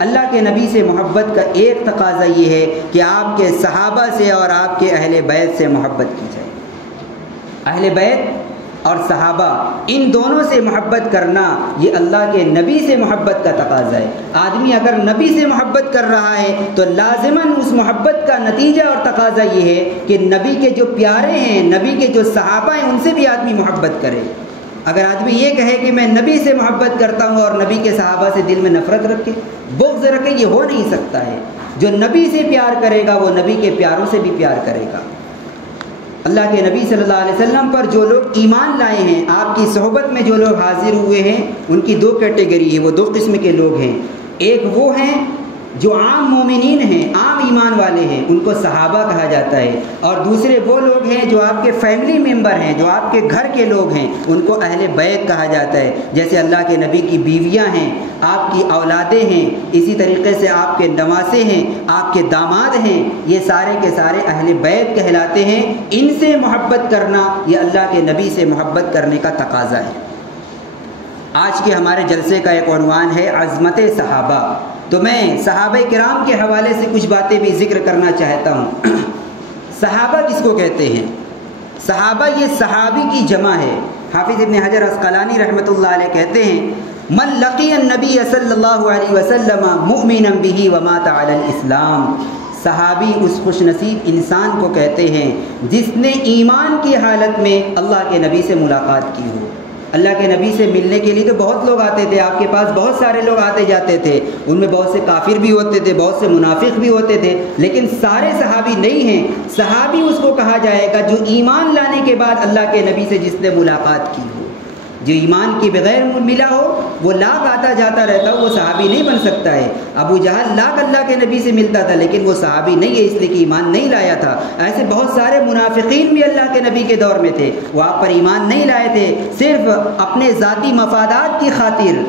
اللہ کے نبی سے محبت کا ایک تقاضا یہ ہے کہ آپ کے صحابہ سے اور آپ کے اہل بیت سے محبت کی جائے۔ اہل بیت اور صحابہ ان دونوں سے محبت کرنا یہ اللہ کے نبی سے محبت کا تقاضا ہے۔ آدمی اگر نبی سے محبت کر رہا ہے تو لازماً اس محبت کا نتیجہ اور تقاضا یہ ہے کہ نبی کے جو پیارے ہیں، نبی کے جو صحابہ ہیں، ان سے بھی آدمی محبت کرے۔ اگر آدمی یہ کہے کہ میں نبی سے محبت کرتا ہوں اور نبی کے صحابہ سے دل میں نفرت رکھے، بغض رکھے، یہ ہو نہیں سکتا ہے۔ جو نبی سے پیار کرے گا وہ نبی کے پیاروں سے بھی پیار کرے گا۔ اللہ کے نبی صلی اللہ علیہ وسلم پر جو لوگ ایمان لائے ہیں، آپ کی صحبت میں جو لوگ حاضر ہوئے ہیں، ان کی دو کیٹیگری ہے، وہ دو قسم کے لوگ ہیں۔ ایک وہ ہیں جو عام مومنین ہیں، عام ایمان والے ہیں، ان کو صحابہ کہا جاتا ہے، اور دوسرے وہ لوگ ہیں جو آپ کے فیملی ممبر ہیں، جو آپ کے گھر کے لوگ ہیں، ان کو اہل بیت کہا جاتا ہے۔ جیسے اللہ کے نبی کی بیویاں ہیں، آپ کی اولادیں ہیں، اسی طریقے سے آپ کے نواسے ہیں، آپ کے داماد ہیں، یہ سارے کے سارے اہل بیت کہلاتے ہیں۔ ان سے محبت کرنا یہ اللہ کے نبی سے محبت کرنے کا تقاضا ہے۔ آج کے ہمارے جلسے کا ایک عنوان ہے عظمت صحابہ، تو میں صحابہ کرام کے حوالے سے کچھ باتیں بھی ذکر کرنا چاہتا ہوں۔ صحابہ کس کو کہتے ہیں؟ صحابہ یہ صحابی کی جمع ہے۔ حافظ ابن حجر عسقلانی رحمۃ اللہ علیہ کہتے ہیں من لقی النبی صلی اللہ علیہ وسلم مؤمنا بہ ومات علی الاسلام، صحابی اس خوش نصیب انسان کو کہتے ہیں جس نے ایمان کی حالت میں اللہ کے نبی سے ملاقات کی ہو۔ اللہ کے نبی سے ملنے کے لیے تو بہت لوگ آتے تھے، آپ کے پاس بہت سارے لوگ آتے جاتے تھے، ان میں بہت سے کافر بھی ہوتے تھے، بہت سے منافق بھی ہوتے تھے، لیکن سارے صحابی نہیں ہیں۔ صحابی اس کو کہا جائے گا جو ایمان لانے کے بعد اللہ کے نبی سے جس نے ملاقات کی ہو۔ جو ایمان کے بغیر ملا ہو، وہ لاکھ آتا جاتا رہتا ہو، وہ صحابی نہیں بن سکتا ہے۔ ابو جہل لاکھ اللہ کے نبی سے ملتا تھا لیکن وہ صحابی نہیں ہے، اس لیے کہ ایمان نہیں لایا تھا۔ ایسے بہت سارے منافقین بھی اللہ کے نبی کے دور میں تھے، وہ آپ پر ایمان نہیں لائے تھے، صرف اپنے ذاتی مفادات کی خاطر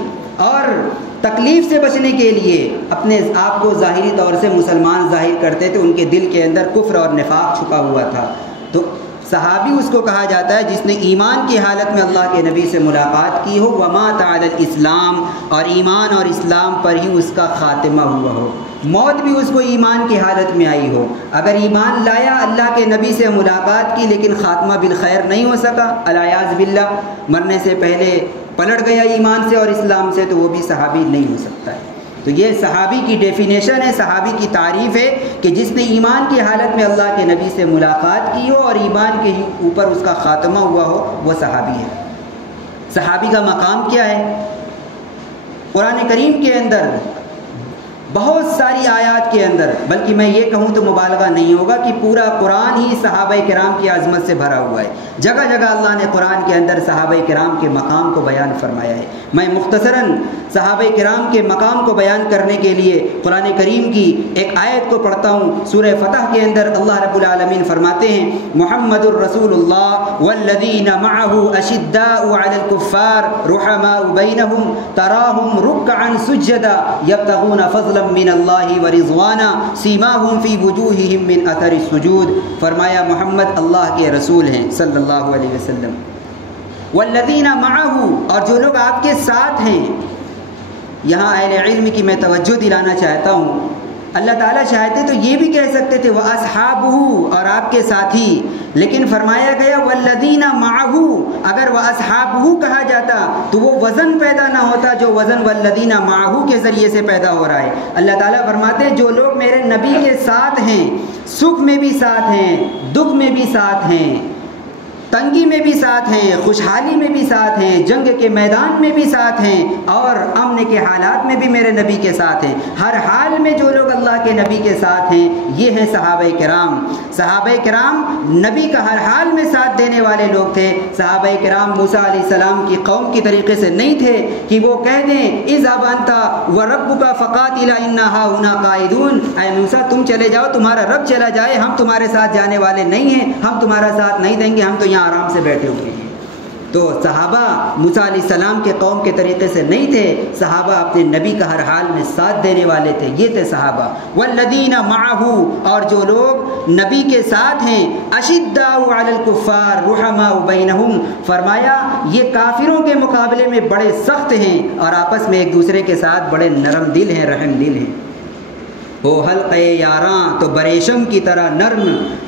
اور تکلیف سے بچنے کے لیے اپنے آپ کو ظاہری طور سے مسلمان ظاہر کرتے تھے، ان کے دل کے اندر کفر اور نفاق چھپا ہوا تھا۔ تو صحابی اس کو کہا جاتا ہے جس نے ایمان کی حالت میں اللہ کے نبی سے ملاقات کی ہو، ومات علی الاسلام، اور ایمان اور اسلام پر ہی اس کا خاتمہ ہوا ہو، موت بھی اس کو ایمان کی حالت میں آئی ہو۔ اگر ایمان لایا، اللہ کے نبی سے ملاقات کی، لیکن خاتمہ بالخیر نہیں ہو سکا، العیاذ باللہ، مرنے سے پہلے پلٹ گیا ایمان سے اور اسلام سے، تو وہ بھی صحابی نہیں ہو سکتا ہے۔ تو یہ صحابی کی ڈیفینیشن ہے، صحابی کی تعریف ہے کہ جس نے ایمان کی حالت میں اللہ کے نبی سے ملاقات کی ہو اور ایمان کے اوپر اس کا خاتمہ ہوا ہو، وہ صحابی ہے۔ صحابی کا مقام کیا ہے؟ قرآن کریم کے اندر بہت ساری آیات کے اندر، بلکہ میں یہ کہوں تو مبالغہ نہیں ہوگا کہ پورا قرآن ہی صحابہ کرام کی عظمت سے بھرا ہوا ہے۔ جگہ جگہ اللہ نے قرآن کے اندر صحابہ کرام کے مقام کو بیان فرمایا ہے۔ میں مختصراً صحابہ کرام کے مقام کو بیان کرنے کے لیے قرآن کریم کی ایک آیت کو پڑھتا ہوں۔ سورہ فتح کے اندر اللہ رب العالمین فرماتے ہیں محمد الرسول اللہ والذین معہ اشداء علی الکفار رحماء بینہم تراہم رکعا سجدا یبتغون فضلا من اللہ ورضوانا سیماہم فی وجوہہم من اثر السجود۔ فرمایا محمد اللہ کے رسول ہیں صلی اللہ علیہ وسلم، والذین معہ، اور جو لوگ آپ کے ساتھ ہیں۔ یہاں اہل علم کی میں توجہ دلانا چاہتا ہوں، اللہ تعالیٰ چاہتے تو یہ بھی کہہ سکتے تھے وَأَصْحَابُهُ، اور آپ کے ساتھی، لیکن فرمایا گیا وَالَّذِينَ مَعَهُ۔ اگر وَأَصْحَابُهُ کہا جاتا تو وہ وزن پیدا نہ ہوتا جو وزن وَالَّذِينَ مَعَهُ کے ذریعے سے پیدا ہو رہا ہے۔ اللہ تعالیٰ فرماتے ہیں جو لوگ میرے نبی کے ساتھ ہیں، سکھ میں بھی ساتھ ہیں، دکھ میں بھی ساتھ ہیں، تنگی میں بھی ساتھ ہیں، خوشحالی میں بھی ساتھ ہیں، جنگ کے میدان میں بھی ساتھ ہیں، اور امن کے حالات میں بھی میرے نبی کے ساتھ ہیں۔ ہر حال میں جو لوگ اللہ کے نبی کے ساتھ ہیں یہ ہیں صحابہ کرام۔ صحابہ کرام نبی کا ہر حال میں ساتھ دینے والے لوگ تھے۔ صحابہ کرام موسیٰ علیہ السلام کی قوم کی طریقے سے نہیں تھے کہ وہ کہہ دیں اذهب انت وربک فقاتلا انا هاهنا قاعدون، اے موسیٰ تم چلے جاؤ، تمہارا رب چلا جائے، ہم تمہارے ساتھ جانے والے نہیں ہیں، ہم تمہارا ساتھ نہیں دیں گے، ہم تو آرام سے بیٹھے ہوئے ہیں۔ تو صحابہ موسیٰ علیہ السلام کے قوم کے طریقے سے نہیں تھے، صحابہ اپنے نبی کا ہر حال میں ساتھ دینے والے تھے، یہ تھے صحابہ۔ والذین معہ، اور جو لوگ نبی کے ساتھ ہیں، اشداء علی الکفار رحماء بینہم، فرمایا یہ کافروں کے مقابلے میں بڑے سخت ہیں اور آپس میں ایک دوسرے کے ساتھ بڑے نرم دل ہیں، رحم دل ہیں۔ وہ حلقے یاراں تو بریشم کی طرح نرم،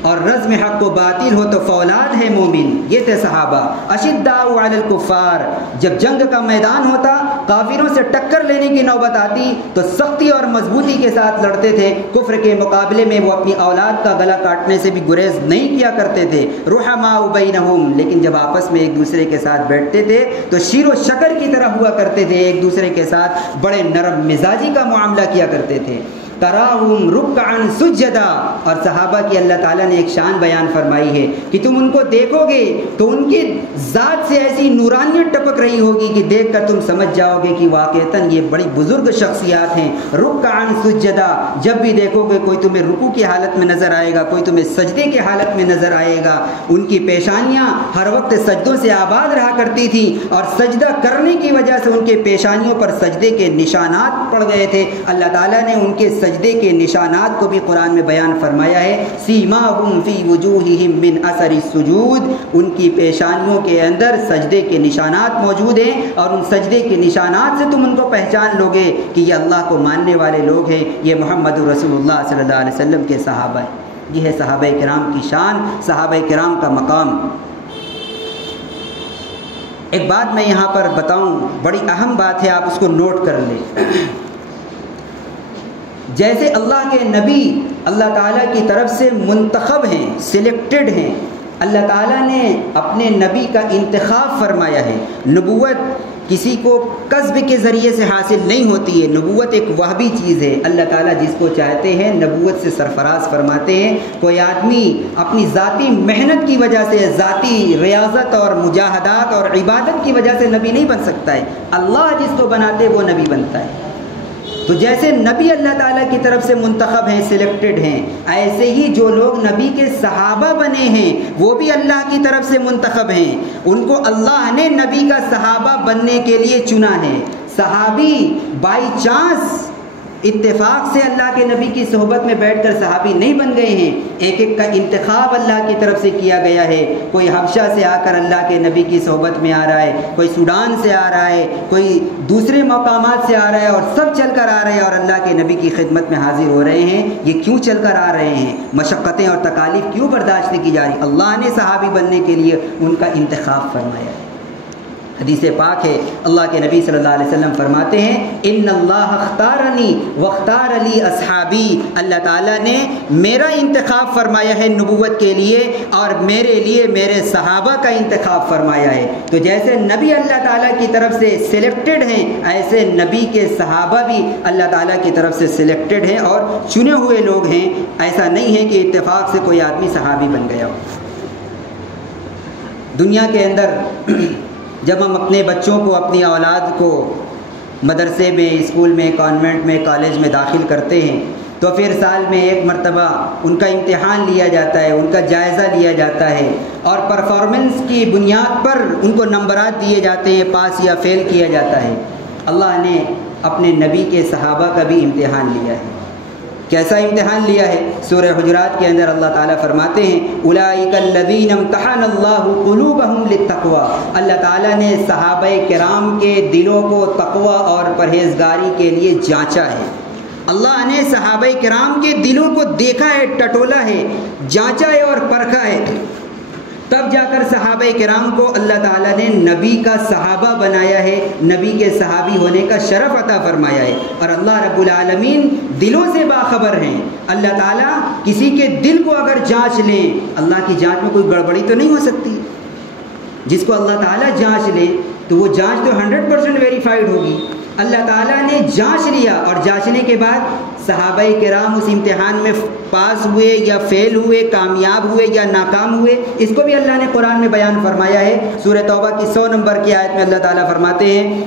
اور رزم حق و باطل ہو تو فولاد ہے مومن، یہ تھے صحابہ۔ اشداء علی الکفار، جب جنگ کا میدان ہوتا، کافروں سے ٹکر لینے کی نوبت آتی تو سختی اور مضبوطی کے ساتھ لڑتے تھے، کفر کے مقابلے میں وہ اپنی اولاد کا گلا کاٹنے سے بھی گریز نہیں کیا کرتے تھے۔ رحماء بینہم، لیکن جب آپس میں ایک دوسرے کے ساتھ بیٹھتے تھے تو شیر و شکر کی طرح ہوا کرتے تھے، ایک دوسرے کے ساتھ بڑے نرم مزاجی کا معاملہ کیا کرتے تھے۔ تراہم رکعا سجدا، اور صحابہ کی اللہ تعالیٰ نے ایک شان بیان فرمائی ہے کہ تم ان کو دیکھو گے تو ان کی ذات سے ایسی نورانیت ٹپک رہی ہوگی کہ دیکھ کر تم سمجھ جاؤ گے کہ واقعتاً یہ بڑی بزرگ شخصیات ہیں۔ رکعا سجدا، جب بھی دیکھو گے کوئی تمہیں رکوع کی حالت میں نظر آئے گا، کوئی تمہیں سجدے کی حالت میں نظر آئے گا۔ ان کی پیشانیاں ہر وقت سجدوں سے آباد رہا کرتی تھی، اور سجدہ کرنے کی وجہ سے ان کے پیشانیوں پر سجدے کے نشانات پڑ گئے تھے۔ اللہ تعالیٰ نے ان کے سجدے کے نشانات کو بھی قرآن میں بیان فرمایا ہے، سیماہم فی وجوہہم من اثر السجود، ان کی پیشانیوں کے اندر سجدے کے نشانات موجود ہیں، اور ان سجدے کے نشانات سے تم ان کو پہچان لوگے کہ یہ اللہ کو ماننے والے لوگ ہیں، یہ محمد رسول اللہ صلی اللہ علیہ وسلم کے صحابہ ہیں۔ یہ ہے صحابہ کرام کی شان، صحابہ کرام کا مقام۔ ایک بات میں یہاں پر بتاؤں، بڑی اہم بات ہے، آپ اس کو نوٹ کر لیں۔ جیسے اللہ کے نبی اللہ تعالیٰ کی طرف سے منتخب ہیں، سلیکٹڈ ہیں، اللہ تعالیٰ نے اپنے نبی کا انتخاب فرمایا ہے۔ نبوت کسی کو کسب کے ذریعے سے حاصل نہیں ہوتی ہے، نبوت ایک وہبی چیز ہے، اللہ تعالیٰ جس کو چاہتے ہیں نبوت سے سرفراز فرماتے ہیں۔ کوئی آدمی اپنی ذاتی محنت کی وجہ سے، ذاتی ریاضت اور مجاہدات اور عبادت کی وجہ سے نبی نہیں بن سکتا ہے، اللہ جس کو بناتے وہ نبی بنتا ہے۔ تو جیسے نبی اللہ تعالیٰ کی طرف سے منتخب ہیں، سلیکٹڈ ہیں، ایسے ہی جو لوگ نبی کے صحابہ بنے ہیں وہ بھی اللہ کی طرف سے منتخب ہیں، ان کو اللہ نے نبی کا صحابہ بننے کے لیے چنا ہے۔ صحابی بائی چانس اتفاق سے اللہ کے نبی کی صحبت میں بیٹھ کر صحابی نہیں بن گئے ہیں، ایک ایک کا انتخاب اللہ کی طرف سے کیا گیا ہے۔ کوئی حبشہ سے آ کر اللہ کے نبی کی صحبت میں آ رہا ہے، کوئی سوڈان سے آ رہا ہے، کوئی دوسرے مقامات سے آ رہا ہے، اور سب چل کر آ رہے ہیں اور اللہ کے نبی کی خدمت میں حاضر ہو رہے ہیں۔ یہ کیوں چل کر آ رہے ہیں؟ مشقتیں اور تکالیف کیوں برداشت کی جا رہی؟ اللہ نے صحابی بننے کے لیے ان کا انتخاب فرمایا ہے۔ حدیث پاک ہے، اللہ کے نبی صلی اللہ علیہ وسلم فرماتے ہیں، ان اللہ اختارنی واختار لی اصحابی، اللہ تعالیٰ نے میرا انتخاب فرمایا ہے نبوت کے لیے، اور میرے لیے میرے صحابہ کا انتخاب فرمایا ہے۔ تو جیسے نبی اللہ تعالیٰ کی طرف سے سلیکٹڈ ہیں، ایسے نبی کے صحابہ بھی اللہ تعالیٰ کی طرف سے سلیکٹڈ ہیں اور چنے ہوئے لوگ ہیں۔ ایسا نہیں ہے کہ اتفاق سے کوئی آدمی صحابی بن گیا ہو۔ دنیا کے اندر جب ہم اپنے بچوں کو، اپنی اولاد کو مدرسے میں، اسکول میں، کانوینٹ میں، کالج میں داخل کرتے ہیں تو پھر سال میں ایک مرتبہ ان کا امتحان لیا جاتا ہے، ان کا جائزہ لیا جاتا ہے، اور پرفارمنس کی بنیاد پر ان کو نمبرات دیے جاتے ہیں، پاس یا فیل کیا جاتا ہے۔ اللہ نے اپنے نبی کے صحابہ کا بھی امتحان لیا ہے۔ کیسا امتحان لیا ہے؟ سورہ حجرات کے اندر اللہ تعالیٰ فرماتے ہیں، اولئک الذین امتحن اللہ قلوبہم للتقوی، اللہ تعالیٰ نے صحابہ کرام کے دلوں کو تقوی اور پرہیزگاری کے لیے جانچا ہے۔ اللہ نے صحابہ کرام کے دلوں کو دیکھا ہے، ٹٹولا ہے، جانچا ہے اور پرکھا ہے، تب جا کر صحابہ کرام کو اللہ تعالیٰ نے نبی کا صحابہ بنایا ہے، نبی کے صحابی ہونے کا شرف عطا فرمایا ہے۔ اور اللہ رب العالمین دلوں سے باخبر ہیں۔ اللہ تعالیٰ کسی کے دل کو اگر جانچ لیں، اللہ کی جانچ میں کوئی گڑبڑی تو نہیں ہو سکتی۔ جس کو اللہ تعالیٰ جانچ لے تو وہ جانچ تو 100% ویریفائڈ ہوگی۔ اللہ تعالیٰ نے جانچ لیا، اور جانچنے کے بعد صحابہ کرام اس امتحان میں پاس ہوئے یا فیل ہوئے، کامیاب ہوئے یا ناکام ہوئے، اس کو بھی اللہ نے قرآن میں بیان فرمایا ہے۔ سورہ توبہ کی 100 نمبر کی آیت میں اللہ تعالیٰ فرماتے ہیں،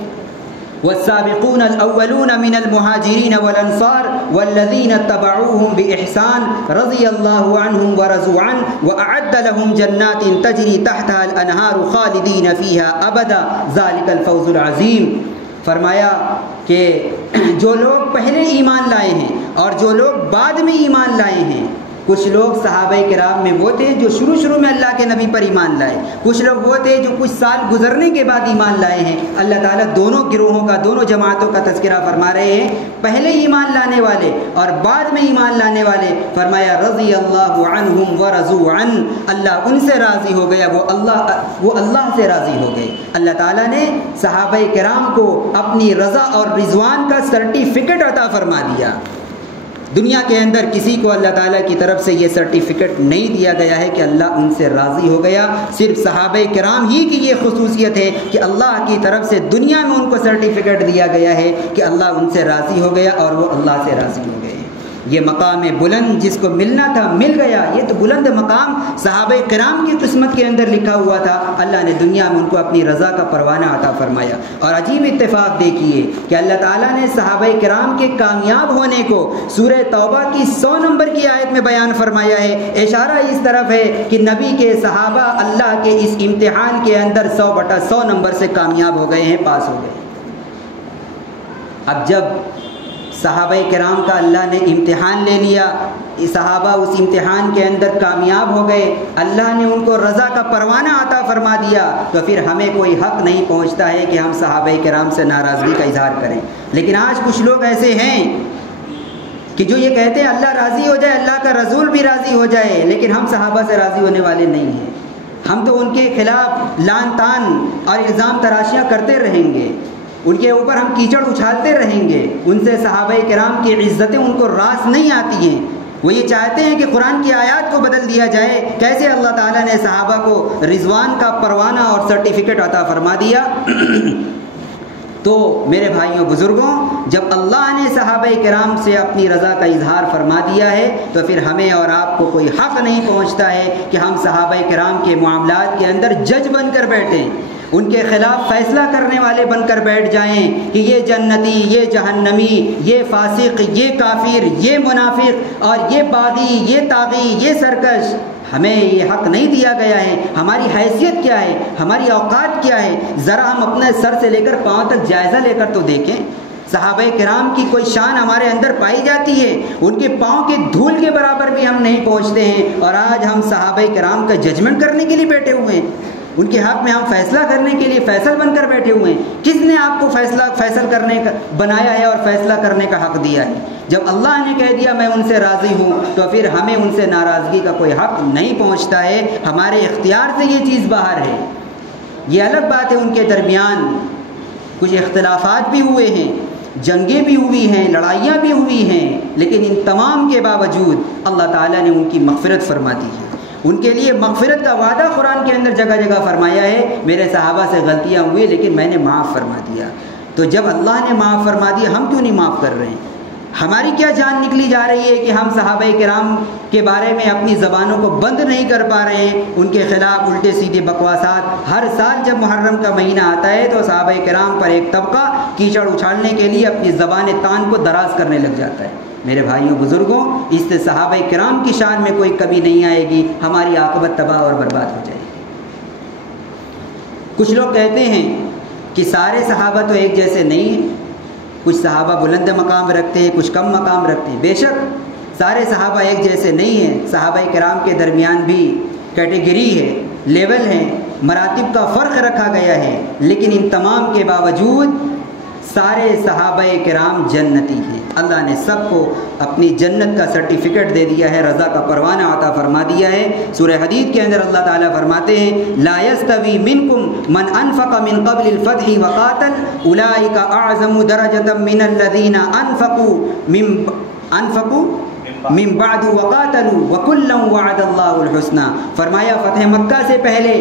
والسابقون الاولون من المهاجرین والانصار والذین اتبعوهم بإحسان رضی اللہ عنہم ورضوا عنہ وأعد لهم جنات تجری تحتها الانہار خالدین فیها ابدا ذلک الفوز العظیم۔ فرمایا کہ جو لوگ پہلے ایمان لائے ہیں اور جو لوگ بعد میں ایمان لائے ہیں، کچھ لوگ صحابہ کرام میں وہ تھے جو شروع میں اللہ کے نبی پر ایمان لائے، کچھ لوگ وہ تھے جو کچھ سال گزرنے کے بعد ایمان لائے ہیں۔ اللہ تعالیٰ دونوں گروہوں کا، دونوں جماعتوں کا تذکرہ فرما رہے ہیں، پہلے ایمان لانے والے اور بعد میں ایمان لانے والے۔ فرمایا رضی اللہ عنہم ورضوا عنہ، اللہ ان سے راضی ہو گیا، وہ اللہ سے راضی ہو گئے۔ اللہ تعالیٰ نے صحابہ کرام کو اپنی رضا اور رضوان کا سرٹیفکیٹ عطا فرما دیا۔ دنیا کے اندر کسی کو اللہ تعالیٰ کی طرف سے یہ سرٹیفکیٹ نہیں دیا گیا ہے کہ اللہ ان سے راضی ہو گیا، صرف صحابہ کرام ہی کی یہ خصوصیت ہے کہ اللہ کی طرف سے دنیا میں ان کو سرٹیفکیٹ دیا گیا ہے کہ اللہ ان سے راضی ہو گیا اور وہ اللہ سے راضی ہو گئے۔ یہ مقام بلند جس کو ملنا تھا مل گیا۔ یہ تو بلند مقام صحابہ کرام کی قسمت کے اندر لکھا ہوا تھا، اللہ نے دنیا میں ان کو اپنی رضا کا پروانہ عطا فرمایا۔ اور عجیب اتفاق دیکھیے کہ اللہ تعالیٰ نے صحابہ کرام کے کامیاب ہونے کو سورہ توبہ کی 100 نمبر کی آیت میں بیان فرمایا ہے۔ اشارہ اس طرف ہے کہ نبی کے صحابہ اللہ کے اس امتحان کے اندر 100/100 نمبر سے کامیاب ہو گئے ہیں، پاس ہو گئے۔ اب جب صحابہ کرام کا اللہ نے امتحان لے لیا، صحابہ اس امتحان کے اندر کامیاب ہو گئے، اللہ نے ان کو رضا کا پروانہ عطا فرما دیا، تو پھر ہمیں کوئی حق نہیں پہنچتا ہے کہ ہم صحابہ کرام سے ناراضگی کا اظہار کریں۔ لیکن آج کچھ لوگ ایسے ہیں کہ جو یہ کہتے ہیں اللہ راضی ہو جائے، اللہ کا رسول بھی راضی ہو جائے، لیکن ہم صحابہ سے راضی ہونے والے نہیں ہیں۔ ہم تو ان کے خلاف لعن طعن اور الزام تراشیاں کرتے رہیں گے، ان کے اوپر ہم کیچڑ اچھالتے رہیں گے۔ ان سے صحابہ کرام کی عزتیں ان کو راس نہیں آتی ہیں۔ وہ یہ چاہتے ہیں کہ قرآن کی آیات کو بدل دیا جائے۔ کیسے اللہ تعالیٰ نے صحابہ کو رضوان کا پروانہ اور سرٹیفکیٹ عطا فرما دیا۔ تو میرے بھائیوں بزرگوں، جب اللہ نے صحابہ کرام سے اپنی رضا کا اظہار فرما دیا ہے تو پھر ہمیں اور آپ کو کوئی حق نہیں پہنچتا ہے کہ ہم صحابہ کرام کے معاملات کے اندر جج بن کر بیٹھیں، ان کے خلاف فیصلہ کرنے والے بن کر بیٹھ جائیں کہ یہ جنتی، یہ جہنمی، یہ فاسق، یہ کافر، یہ منافق اور یہ باغی، یہ طاغی، یہ سرکش۔ ہمیں یہ حق نہیں دیا گیا ہے۔ ہماری حیثیت کیا ہے، ہماری اوقات کیا ہے، ذرا ہم اپنے سر سے لے کر پاؤں تک جائزہ لے کر تو دیکھیں۔ صحابہ کرام کی کوئی شان ہمارے اندر پائی جاتی ہے، ان کے پاؤں کے دھول کے برابر بھی ہم نہیں پہنچتے ہیں، اور آج ہم صحابہ کرام کا ججمنٹ کرنے کے لیے بیٹھے ہوئے ہیں، ان کے حق میں ہم فیصلہ کرنے کے لیے فیصل بن کر بیٹھے ہوئے ہیں۔ کس نے آپ کو فیصل کرنے کا بنایا ہے اور فیصلہ کرنے کا حق دیا ہے؟ جب اللہ نے کہہ دیا میں ان سے راضی ہوں تو پھر ہمیں ان سے ناراضگی کا کوئی حق نہیں پہنچتا ہے، ہمارے اختیار سے یہ چیز باہر ہے۔ یہ الگ بات ہے ان کے درمیان کچھ اختلافات بھی ہوئے ہیں، جنگیں بھی ہوئی ہیں، لڑائیاں بھی ہوئی ہیں، لیکن ان تمام کے باوجود اللہ تعالیٰ نے ان کی مغفرت فرما دی ہے۔ ان کے لیے مغفرت کا وعدہ قرآن کے اندر جگہ جگہ فرمایا ہے، میرے صحابہ سے غلطیاں ہوئی لیکن میں نے معاف فرما دیا۔ تو جب اللہ نے معاف فرما دیا، ہم کیوں نہیں معاف کر رہے ہیں؟ ہماری کیا جان نکلی جا رہی ہے کہ ہم صحابہ کرام کے بارے میں اپنی زبانوں کو بند نہیں کر پا رہے ہیں؟ ان کے خلاف الٹے سیدھے بکواسات۔ ہر سال جب محرم کا مہینہ آتا ہے تو صحابہ کرام پر ایک طبقہ کیچڑ اچھالنے کے لیے اپنی زبان تان کو دراز کرنے لگ جاتا ہے۔ میرے بھائیوں بزرگوں، اس سے صحابہ کرام کی شان میں کوئی کمی نہیں آئے گی، ہماری عاقبت تباہ اور برباد ہو جائے گی۔ کچھ لوگ کہتے ہیں کہ سارے صحابہ تو ایک جیسے نہیں ہیں، کچھ صحابہ بلند مقام رکھتے ہیں، کچھ کم مقام رکھتے ہیں۔ بے شک سارے صحابہ ایک جیسے نہیں ہیں، صحابہ کرام کے درمیان بھی کیٹیگری ہے، لیول ہے، مراتب کا فرق رکھا گیا ہے، لیکن ان تمام کے باوجود سارے صحابہ کرام جنتی ہیں۔ اللہ نے سب کو اپنی جنت کا سرٹیفکیٹ دے دیا ہے، رضا کا پروانہ عطا فرما دیا ہے۔ سورہ حدید کے اندر اللہ تعالیٰ فرماتے ہیں لا يستوي منكم من انفق من قبل الفتح وقاتل اولئك اعظم درجة من الذين انفقوا من بعد وقاتلوا وكلا وعد الله الحسنى۔ فرمایا فتح مکہ سے پہلے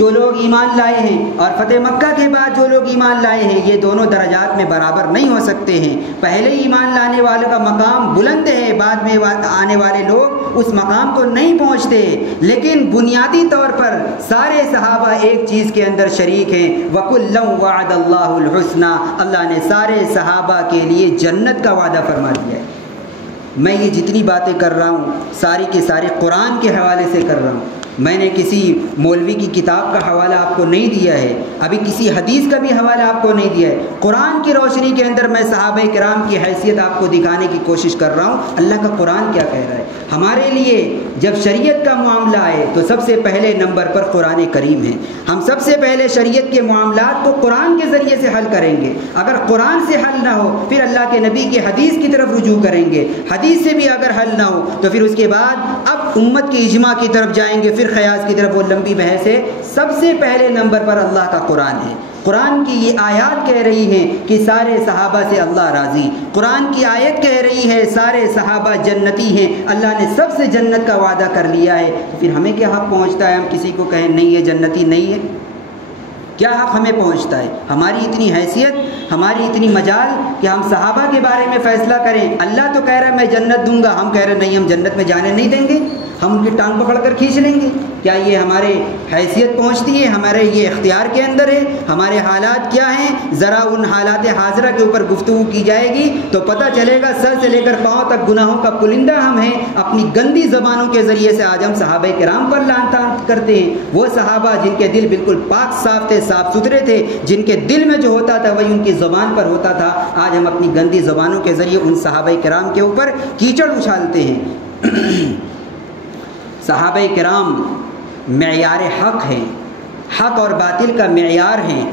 جو لوگ ایمان لائے ہیں اور فتح مکہ کے بعد جو لوگ ایمان لائے ہیں، یہ دونوں درجات میں برابر نہیں ہو سکتے ہیں۔ پہلے ایمان لانے والوں کا مقام بلند ہے، بعد میں آنے والے لوگ اس مقام کو نہیں پہنچتے، لیکن بنیادی طور پر سارے صحابہ ایک چیز کے اندر شریک ہیں، وَكُلًّا وَعَدَ اللَّهُ الْحُسْنَى، اللہ نے سارے صحابہ کے لیے جنت کا وعدہ فرما دیا ہے۔ میں یہ جتنی باتیں کر رہا ہوں ساری کی ساری قرآن کے حوالے سے کر رہا ہوں، میں نے کسی مولوی کی کتاب کا حوالہ آپ کو نہیں دیا ہے، ابھی کسی حدیث کا بھی حوالہ آپ کو نہیں دیا ہے، قرآن کی روشنی کے اندر میں صحابہ کرام کی حیثیت آپ کو دکھانے کی کوشش کر رہا ہوں۔ اللہ کا قرآن کیا کہہ رہا ہے ہمارے لیے؟ جب شریعت کا معاملہ آئے تو سب سے پہلے نمبر پر قرآن کریم ہے، ہم سب سے پہلے شریعت کے معاملات کو قرآن کے ذریعے سے حل کریں گے، اگر قرآن سے حل نہ ہو پھر اللہ کے نبی کی حدیث کی طرف رجوع کریں گے، حدیث سے بھی اگر حل نہ ہو تو پھر اس کے بعد اب امت کی اجماع کی طرف جائیں گے، پھر قیاس کی طرف، وہ لمبی بحث ہے۔ سب سے پہلے نمبر پر اللہ کا قرآن ہے۔ قرآن کی یہ آیات کہہ رہی ہیں کہ سارے صحابہ سے اللہ راضی، قرآن کی آیت کہہ رہی ہے سارے صحابہ جنتی ہیں، اللہ نے سب سے جنت کا وعدہ کر لیا ہے، پھر ہمیں کیا حق پہنچتا ہے ہم کسی کو کہیں نہیں یہ جنتی نہیں ہے؟ کیا حق ہمیں پہنچتا ہے؟ ہماری اتنی حیثیت، ہماری اتنی مجال کہ ہم صحابہ کے بارے میں فیصلہ کریں؟ اللہ تو کہہ رہا ہے میں جنت دوں گا، ہم کہہ رہے نہیں ہم جنت میں جانے نہیں دیں گے، ہم ان کی ٹانگ پکڑ کر کھینچ لیں گے؟ کیا یہ ہمارے حیثیت پہنچتی ہے؟ ہمارے یہ اختیار کے اندر ہے؟ ہمارے حالات کیا ہیں؟ ذرا ان حالات حاضرہ کے اوپر گفتگو کی جائے گی تو پتہ چلے گا سر سے لے کر پاؤں تک گناہوں کا پلندہ ہم ہیں، اپنی گندی زبانوں کے ذریعے سے آج ہم صحابہ کرام پر لعن طعن کرتے ہیں۔ وہ صحابہ جن کے دل بالکل پاک صاف تھے، صاف ستھرے تھے، جن کے دل میں جو ہوتا تھا وہی ان کی زبان پر ہوتا تھا، آج ہم اپنی گندی زبانوں کے ذریعے ان صحابہ کرام کے اوپر کیچڑ اچھالتے ہیں۔ صحابہ کرام معیار حق ہیں، حق اور باطل کا معیار ہیں۔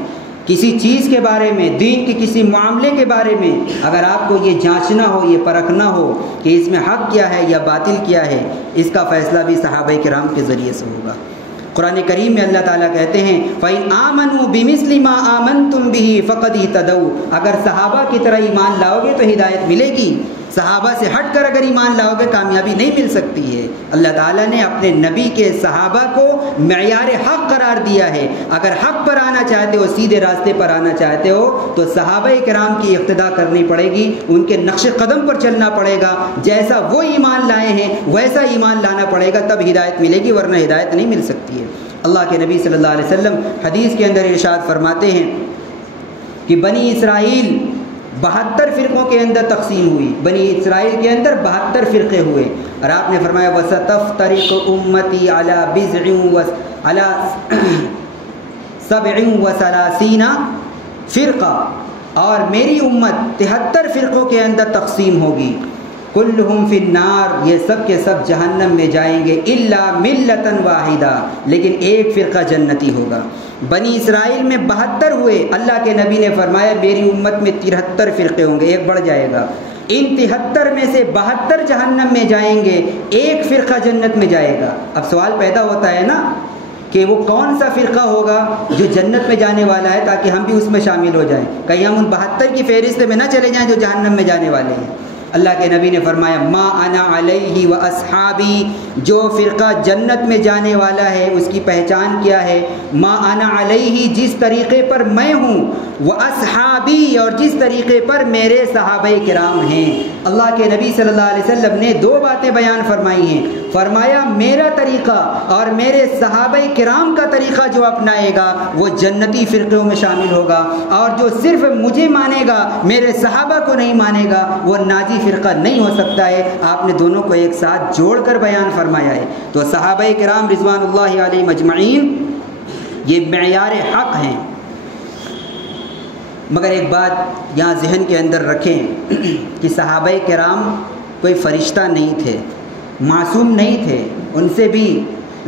کسی چیز کے بارے میں، دین کے کسی معاملے کے بارے میں اگر آپ کو یہ جانچنا ہو، یہ پرکھنا ہو کہ اس میں حق کیا ہے یا باطل کیا ہے، اس کا فیصلہ بھی صحابہ کرام کے ذریعے سے ہوگا۔ قرآن کریم میں اللہ تعالیٰ کہتے ہیں فَإِنْ آمَنُوا بِمِثْلِ مَا آمَنْتُمْ بِهِ فَقَدْ اهْتَدَوْا، اگر صحابہ کی طرح ایمان لاؤ گے تو ہدایت ملے گی، صحابہ سے ہٹ کر اگر ایمان لاؤ گے کامیابی نہیں مل سکتی ہے۔ اللہ تعالیٰ نے اپنے نبی کے صحابہ کو معیار حق قرار دیا ہے، اگر حق پر آنا چاہتے ہو، سیدھے راستے پر آنا چاہتے ہو تو صحابہ کرام کی اقتداء کرنی پڑے گی، ان کے نقش قدم پر چلنا پڑے گا، جیسا وہ ایمان لائے ہیں ویسا ایمان لانا پڑے گا، تب ہدایت ملے گی، ورنہ ہدایت نہیں مل سکتی ہے۔ اللہ کے نبی صلی اللہ علیہ وسلم حدیث کے اندر ارشاد فرماتے ہیں کہ بنی اسرائیل 72 فرقوں کے اندر تقسیم ہوئی، بنی اسرائیل کے اندر 72 فرقے ہوئے، اور آپ نے فرمایا وَسَتَفْتَرِقُ أُمَّتِي عَلَى 37 فرقہ، اور میری امت 73 فرقوں کے اندر تقسیم ہوگی، کلہم فی النار، یہ سب کے سب جہنم میں جائیں گے، الا ملۃ واحدہ، لیکن ایک فرقہ جنتی ہوگا۔ بنی اسرائیل میں 72 ہوئے، اللہ کے نبی نے فرمایا میری امت میں 73 فرقے ہوں گے، ایک بڑھ جائے گا، ان 73 میں سے 72 جہنم میں جائیں گے، ایک فرقہ جنت میں جائے گا۔ اب سوال پیدا ہوتا ہے نا کہ وہ کون سا فرقہ ہوگا جو جنت میں جانے والا ہے، تاکہ ہم بھی اس میں شامل ہو جائیں، کہیں ہم ان 72 کی فہرست میں نہ چلے جائیں جو جہنم میں جانے والے ہیں۔ اللہ کے نبی نے فرمایا ما انا علیہ و اصحابی، جو فرقہ جنت میں جانے والا ہے اس کی پہچان کیا ہے؟ ما انا علیہ، جس طریقے پر میں ہوں، و اصحابی، اور جس طریقے پر میرے صحابہ کرام ہیں۔ اللہ کے نبی صلی اللہ علیہ وسلم نے 2 باتیں بیان فرمائی ہیں، فرمایا میرا طریقہ اور میرے صحابہ کرام کا طریقہ جو اپنائے گا وہ جنتی فرقوں میں شامل ہوگا، اور جو صرف مجھے مانے گا میرے صحابہ کو نہیں مانے گا وہ ناجی فرقہ نہیں ہو سکتا ہے۔ آپ نے دونوں کو ایک ساتھ جوڑ کر بیان فرمایا ہے۔ تو صحابہ کرام رضوان اللہ علیہم اجمعین یہ معیار حق ہیں، مگر ایک بات یہاں ذہن کے اندر رکھیں کہ صحابہ کرام کوئی فرشتہ نہیں تھے، معصوم نہیں تھے، ان سے بھی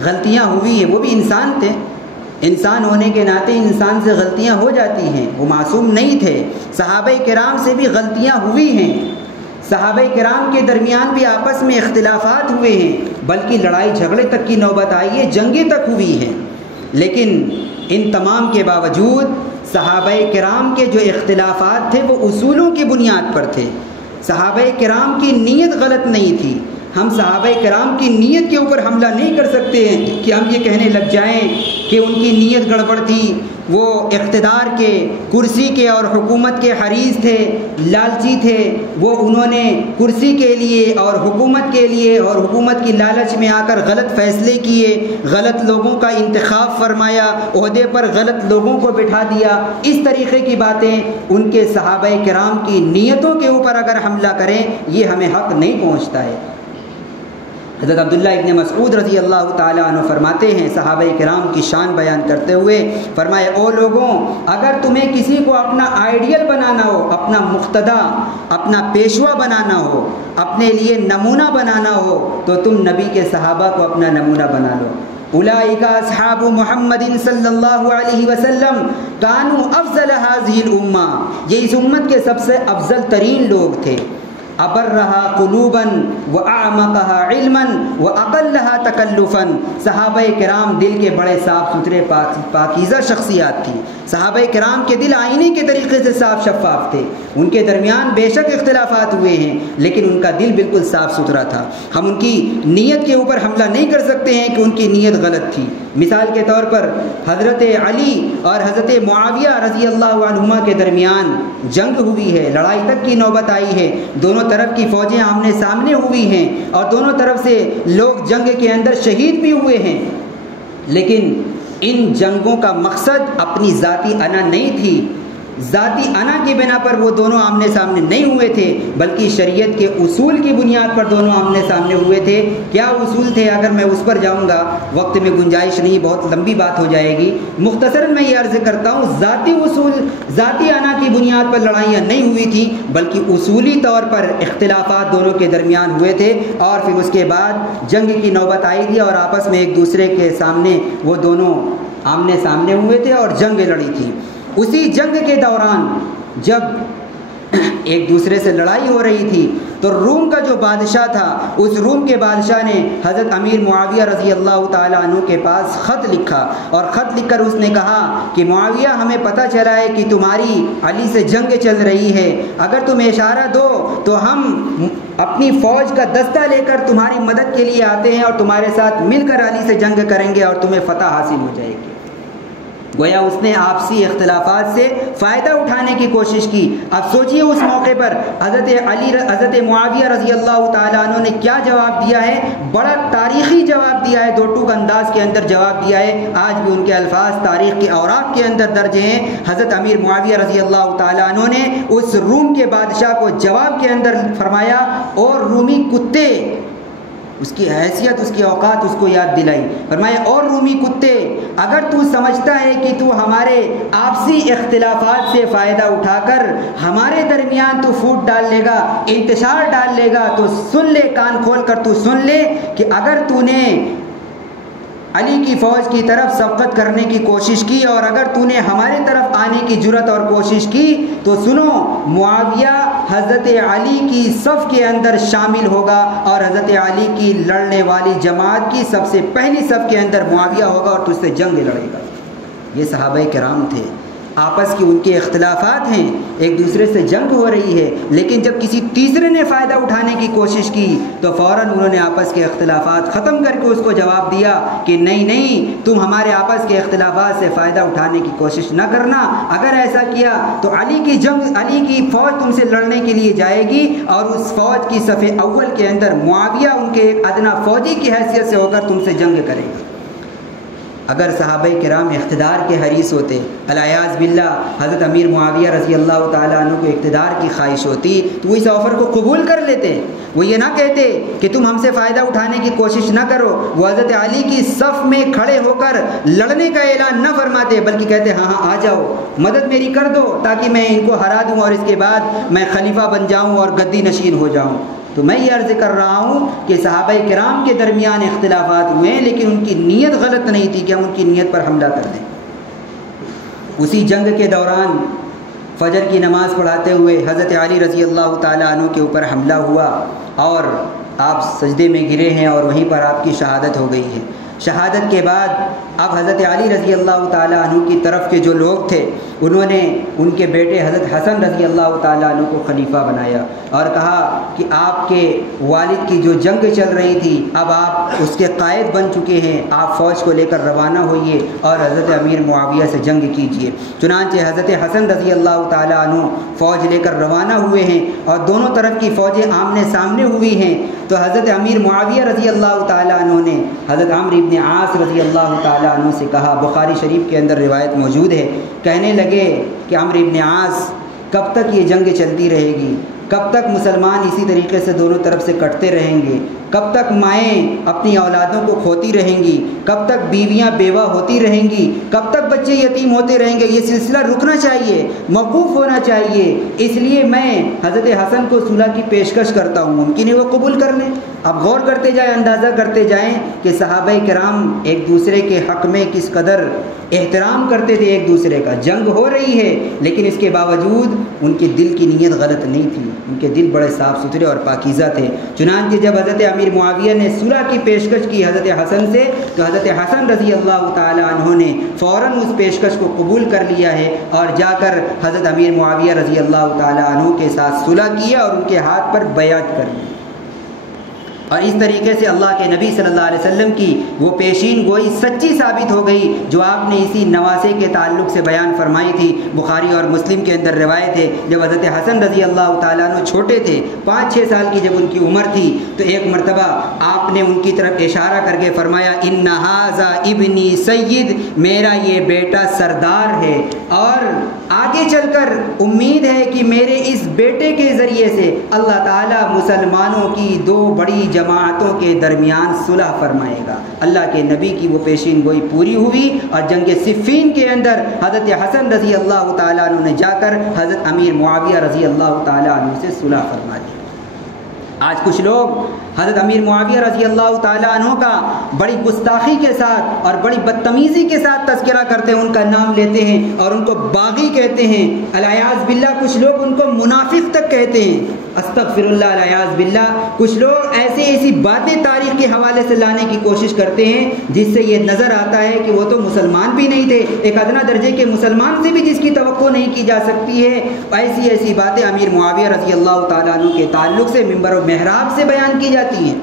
غلطیاں ہوئی ہیں، وہ بھی انسان تھے، انسان ہونے کے ناطے انسان سے غلطیاں ہو جاتی ہیں، وہ معصوم نہیں تھے۔ صحابہ کرام سے بھی غلطیاں ہوئی ہیں، صحابہ کرام کے درمیان بھی آپس میں اختلافات ہوئے ہیں، بلکہ لڑائی جھگڑے تک کی نوبت آئی ہے، جنگیں تک ہوئی ہیں، لیکن ان تمام کے باوجود صحابہ کرام کے جو اختلافات تھے وہ اصولوں کی بنیاد پر تھے۔ صحابہ کرام کی نیت غلط نہیں تھی، ہم صحابہ کرام کی نیت کے اوپر حملہ نہیں کر سکتے ہیں کہ ہم یہ کہنے لگ جائیں کہ ان کی نیت گڑبڑ تھی، وہ اقتدار کے، کرسی کے اور حکومت کے حریص تھے، لالچی تھے، وہ انہوں نے کرسی کے لیے اور حکومت کے لیے اور حکومت کی لالچ میں آ کر غلط فیصلے کیے، غلط لوگوں کا انتخاب فرمایا، عہدے پر غلط لوگوں کو بٹھا دیا۔ اس طریقے کی باتیں ان کے صحابہ کرام کی نیتوں کے اوپر اگر حملہ کریں، یہ ہمیں حق نہیں پہنچتا ہے۔ حضرت عبداللہ ابن مسعود رضی اللہ تعالیٰ عنہ فرماتے ہیں، صحابہ کرام کی شان بیان کرتے ہوئے فرمائے، او لوگوں، اگر تمہیں کسی کو اپنا آئیڈیل بنانا ہو، اپنا مقتدا، اپنا پیشوا بنانا ہو، اپنے لیے نمونہ بنانا ہو، تو تم نبی کے صحابہ کو اپنا نمونہ بنا لو۔ اولئک اصحاب محمد صلی اللہ علیہ وسلم کانوا افضل هذه الامہ، یہ اس امت کے سب سے افضل ترین لوگ تھے۔ ابرها قلوبا واعمقها علما واقلها تکلفا، صحابہ کرام دل کے بڑے صاف ستھرے پاکیزہ شخصیات تھی۔ صحابہ کرام کے دل آئینے کے طریقے سے صاف شفاف تھے۔ ان کے درمیان بے شک اختلافات ہوئے ہیں، لیکن ان کا دل بالکل صاف ستھرا تھا۔ ہم ان کی نیت کے اوپر حملہ نہیں کر سکتے ہیں کہ ان کی نیت غلط تھی۔ مثال کے طور پر حضرت علی اور حضرت معاویہ رضی اللہ عنہما کے درمیان جنگ ہوئی ہے، لڑائی تک کی نوبت آئی ہے، دونوں طرف کی فوجیں آمنے سامنے ہوئی ہیں اور دونوں طرف سے لوگ جنگ کے اندر شہید بھی ہوئے ہیں، لیکن ان جنگوں کا مقصد اپنی ذاتی انا نہیں تھی۔ ذاتی انا کی بنا پر وہ دونوں آمنے سامنے نہیں ہوئے تھے، بلکہ شریعت کے اصول کی بنیاد پر دونوں آمنے سامنے ہوئے تھے۔ کیا اصول تھے؟ اگر میں اس پر جاؤں گا وقت میں گنجائش نہیں، بہت لمبی بات ہو جائے گی۔ مختصراً میں یہ عرض کرتا ہوں، ذاتی اصول، ذاتی انا کی بنیاد پر لڑائیاں نہیں ہوئی تھیں، بلکہ اصولی طور پر اختلافات دونوں کے درمیان ہوئے تھے، اور پھر اس کے بعد جنگ کی نوبت آئی تھی اور آپس میں ایک دوسرے کے سامنے وہ دونوں آمنے سامنے ہوئے تھے اور جنگ لڑی تھی۔ اسی جنگ کے دوران جب ایک دوسرے سے لڑائی ہو رہی تھی تو روم کا جو بادشاہ تھا، اس روم کے بادشاہ نے حضرت امیر معاویہ رضی اللہ تعالیٰ عنہ کے پاس خط لکھا، اور خط لکھ کر اس نے کہا کہ معاویہ، ہمیں پتہ چلا ہے کہ تمہاری علی سے جنگ چل رہی ہے، اگر تم اشارہ دو تو ہم اپنی فوج کا دستہ لے کر تمہاری مدد کے لیے آتے ہیں اور تمہارے ساتھ مل کر علی سے جنگ کریں گے اور تمہیں فتح حاصل ہو جائے گی۔ گویا اس نے آپسی اختلافات سے فائدہ اٹھانے کی کوشش کی۔ اب سوچئے اس موقع پر حضرت معاویہ رضی اللہ تعالیٰ عنہ نے کیا جواب دیا ہے، بڑا تاریخی جواب دیا ہے، دو ٹوک انداز کے اندر جواب دیا ہے، آج بھی ان کے الفاظ تاریخ کے اوراق کے اندر درج ہیں۔ حضرت امیر معاویہ رضی اللہ تعالیٰ عنہ نے اس روم کے بادشاہ کو جواب کے اندر فرمایا، اور رومی کتے، اس کی حیثیت، اس کی اوقات اس کو یاد دلائی، فرمایا، اور رومی کتے، اگر تو سمجھتا ہے کہ تو ہمارے آپسی اختلافات سے فائدہ اٹھا کر ہمارے درمیان تو پھوٹ ڈال لے گا، انتشار ڈال لے گا، تو سن لے، کان کھول کر تو سن لے کہ اگر تو نے علی کی فوج کی طرف سبقت کرنے کی کوشش کی اور اگر تو نے ہمارے طرف آنے کی جرت اور کوشش کی تو سنو، معاویہ حضرت علی کی صف کے اندر شامل ہوگا اور حضرت علی کی لڑنے والی جماعت کی سب سے پہلی صف کے اندر معاویہ ہوگا اور تجھ سے جنگ لڑے گا۔ یہ صحابہ کرام تھے، آپس کی ان کے اختلافات ہیں، ایک دوسرے سے جنگ ہو رہی ہے، لیکن جب کسی تیسرے نے فائدہ اٹھانے کی کوشش کی تو فوراً انہوں نے آپس کے اختلافات ختم کر کے اس کو جواب دیا کہ نہیں، تم ہمارے آپس کے اختلافات سے فائدہ اٹھانے کی کوشش نہ کرنا، اگر ایسا کیا تو علی کی فوج تم سے لڑنے کے لیے جائے گی اور اس فوج کی صف اول کے اندر معاویہ ان کے ادنا فوجی کی حیثیت سے ہو کر تم سے جنگ کرے گا۔ اگر صحابہ کرام اقتدار کے حریص ہوتے، العیاذ باللہ حضرت امیر معاویہ رضی اللہ تعالیٰ عنہ کو اقتدار کی خواہش ہوتی تو وہ اس آفر کو قبول کر لیتے، وہ یہ نہ کہتے کہ تم ہم سے فائدہ اٹھانے کی کوشش نہ کرو، وہ حضرت علی کی صف میں کھڑے ہو کر لڑنے کا اعلان نہ فرماتے، بلکہ کہتے ہاں آ جاؤ، مدد میری کر دو تاکہ میں ان کو ہرا دوں اور اس کے بعد میں خلیفہ بن جاؤں اور گدی نشین ہو جاؤں۔ تو میں یہ عرض کر رہا ہوں کہ صحابہ کرام کے درمیان اختلافات ہوئے ہیں، لیکن ان کی نیت غلط نہیں تھی کہ ہم ان کی نیت پر حملہ کر دیں۔ اسی جنگ کے دوران فجر کی نماز پڑھاتے ہوئے حضرت علی رضی اللہ تعالیٰ عنہ کے اوپر حملہ ہوا اور آپ سجدے میں گرے ہیں اور وہیں پر آپ کی شہادت ہو گئی ہے۔ شہادت کے بعد اب حضرت علی رضی اللہ تعالیٰ عنہ کی طرف کے جو لوگ تھے انہوں نے ان کے بیٹے حضرت حسن رضی اللہ تعالیٰ عنہ کو خلیفہ بنایا اور کہا کہ آپ کے والد کی جو جنگ چل رہی تھی اب آپ اس کے قائد بن چکے ہیں، آپ فوج کو لے کر روانہ ہوئیے اور حضرت امیر معاویہ سے جنگ کیجیے۔ چنانچہ حضرت حسن رضی اللہ تعالیٰ عنہ فوج لے کر روانہ ہوئے ہیں اور دونوں طرف کی فوجیں آمنے سامنے ہوئی ہیں، تو حضرت امیر معاویہ رضی اللہ تعالیٰ عنہ نے حضرت عمرو بن عاص رضی اللہ تعالیٰ عنہ سے کہا، بخاری شریف کے اندر روایت موجود ہے، کہنے لگے کہ عمرو بن عاص کب تک یہ جنگ چلتی رہے گی، کب تک مسلمان اسی طریقے سے دونوں طرف سے کٹتے رہیں گے، کب تک مائیں اپنی اولادوں کو کھوتی رہیں گی، کب تک بیویاں بیوہ ہوتی رہیں گی، کب تک بچے یتیم ہوتے رہیں گے، یہ سلسلہ رکنا چاہیے، موقوف ہونا چاہیے۔ اس لیے میں حضرت حسن کو صلح کی پیشکش کرتا ہوں، ممکن ہے وہ قبول کر لیں۔ اب غور کرتے جائیں، اندازہ کرتے جائیں کہ صحابہ کرام ایک دوسرے کے حق میں کس قدر احترام کرتے تھے ایک دوسرے کا۔ جنگ ہو رہی ہے لیکن اس کے باوجود ان کے دل کی نیت غلط نہیں تھی، ان کے دل بڑے صاف ستھرے اور پاکیزہ تھے۔ چنانچہ جب حضرت امیر معاویہ نے صلح کی پیشکش کی حضرت حسن سے، تو حضرت حسن رضی اللہ تعالی عنہ نے فوراً اس پیشکش کو قبول کر لیا ہے اور جا کر حضرت امیر معاویہ رضی اللہ تعالی عنہ کے ساتھ صلح کیا اور ان کے ہاتھ پر بیعت کر لی۔ اور اس طریقے سے اللہ کے نبی صلی اللہ علیہ وسلم کی وہ پیشین گوئی سچی ثابت ہو گئی جو آپ نے اسی نواسے کے تعلق سے بیان فرمائی تھی۔ بخاری اور مسلم کے اندر روایت ہے، جب حضرت حسن رضی اللہ تعالیٰ عنہ چھوٹے تھے، 5-6 سال کی جب ان کی عمر تھی، تو ایک مرتبہ آپ نے ان کی طرف اشارہ کر کے فرمایا، ان ھذا ابنی سید، میرا یہ بیٹا سردار ہے، اور آگے چل کر امید ہے کہ میرے اس بیٹے کے ذریعے سے اللہ تعالیٰ مسلمانوں کی 2 بڑی جماعتوں کے درمیان صلح فرمائے گا۔ اللہ کے نبی کی وہ پیشین گوئی پوری ہوئی اور جنگ صفین کے اندر حضرت حسن رضی اللہ تعالیٰ عنہ نے جا کر حضرت امیر معاویہ رضی اللہ تعالیٰ عنہ سے صلح فرما لی۔ آج کچھ لوگ حضرت امیر معاویہ رضی اللہ تعالیٰ عنہ کا بڑی گستاخی کے ساتھ اور بڑی بدتمیزی کے ساتھ تذکرہ کرتے ہیں، ان کا نام لیتے ہیں اور ان کو باغی کہتے ہیں، الیاذ باللہ۔ کچھ لوگ ان کو منافق تک کہتے ہیں، استغفر اللہ، الیاذ باللہ۔ کچھ لوگ ایسی باتیں تاریخ کے حوالے سے لانے کی کوشش کرتے ہیں جس سے یہ نظر آتا ہے کہ وہ تو مسلمان بھی نہیں تھے، ایک ادنا درجے کے مسلمان سے بھی جس کی توقع نہیں کی جا سکتی ہے، ایسی باتیں امیر معاویہ رضی اللہ تعالیٰ عنہ کے تعلق سے منبر و محراب سے بیان کی جاتی ہیں۔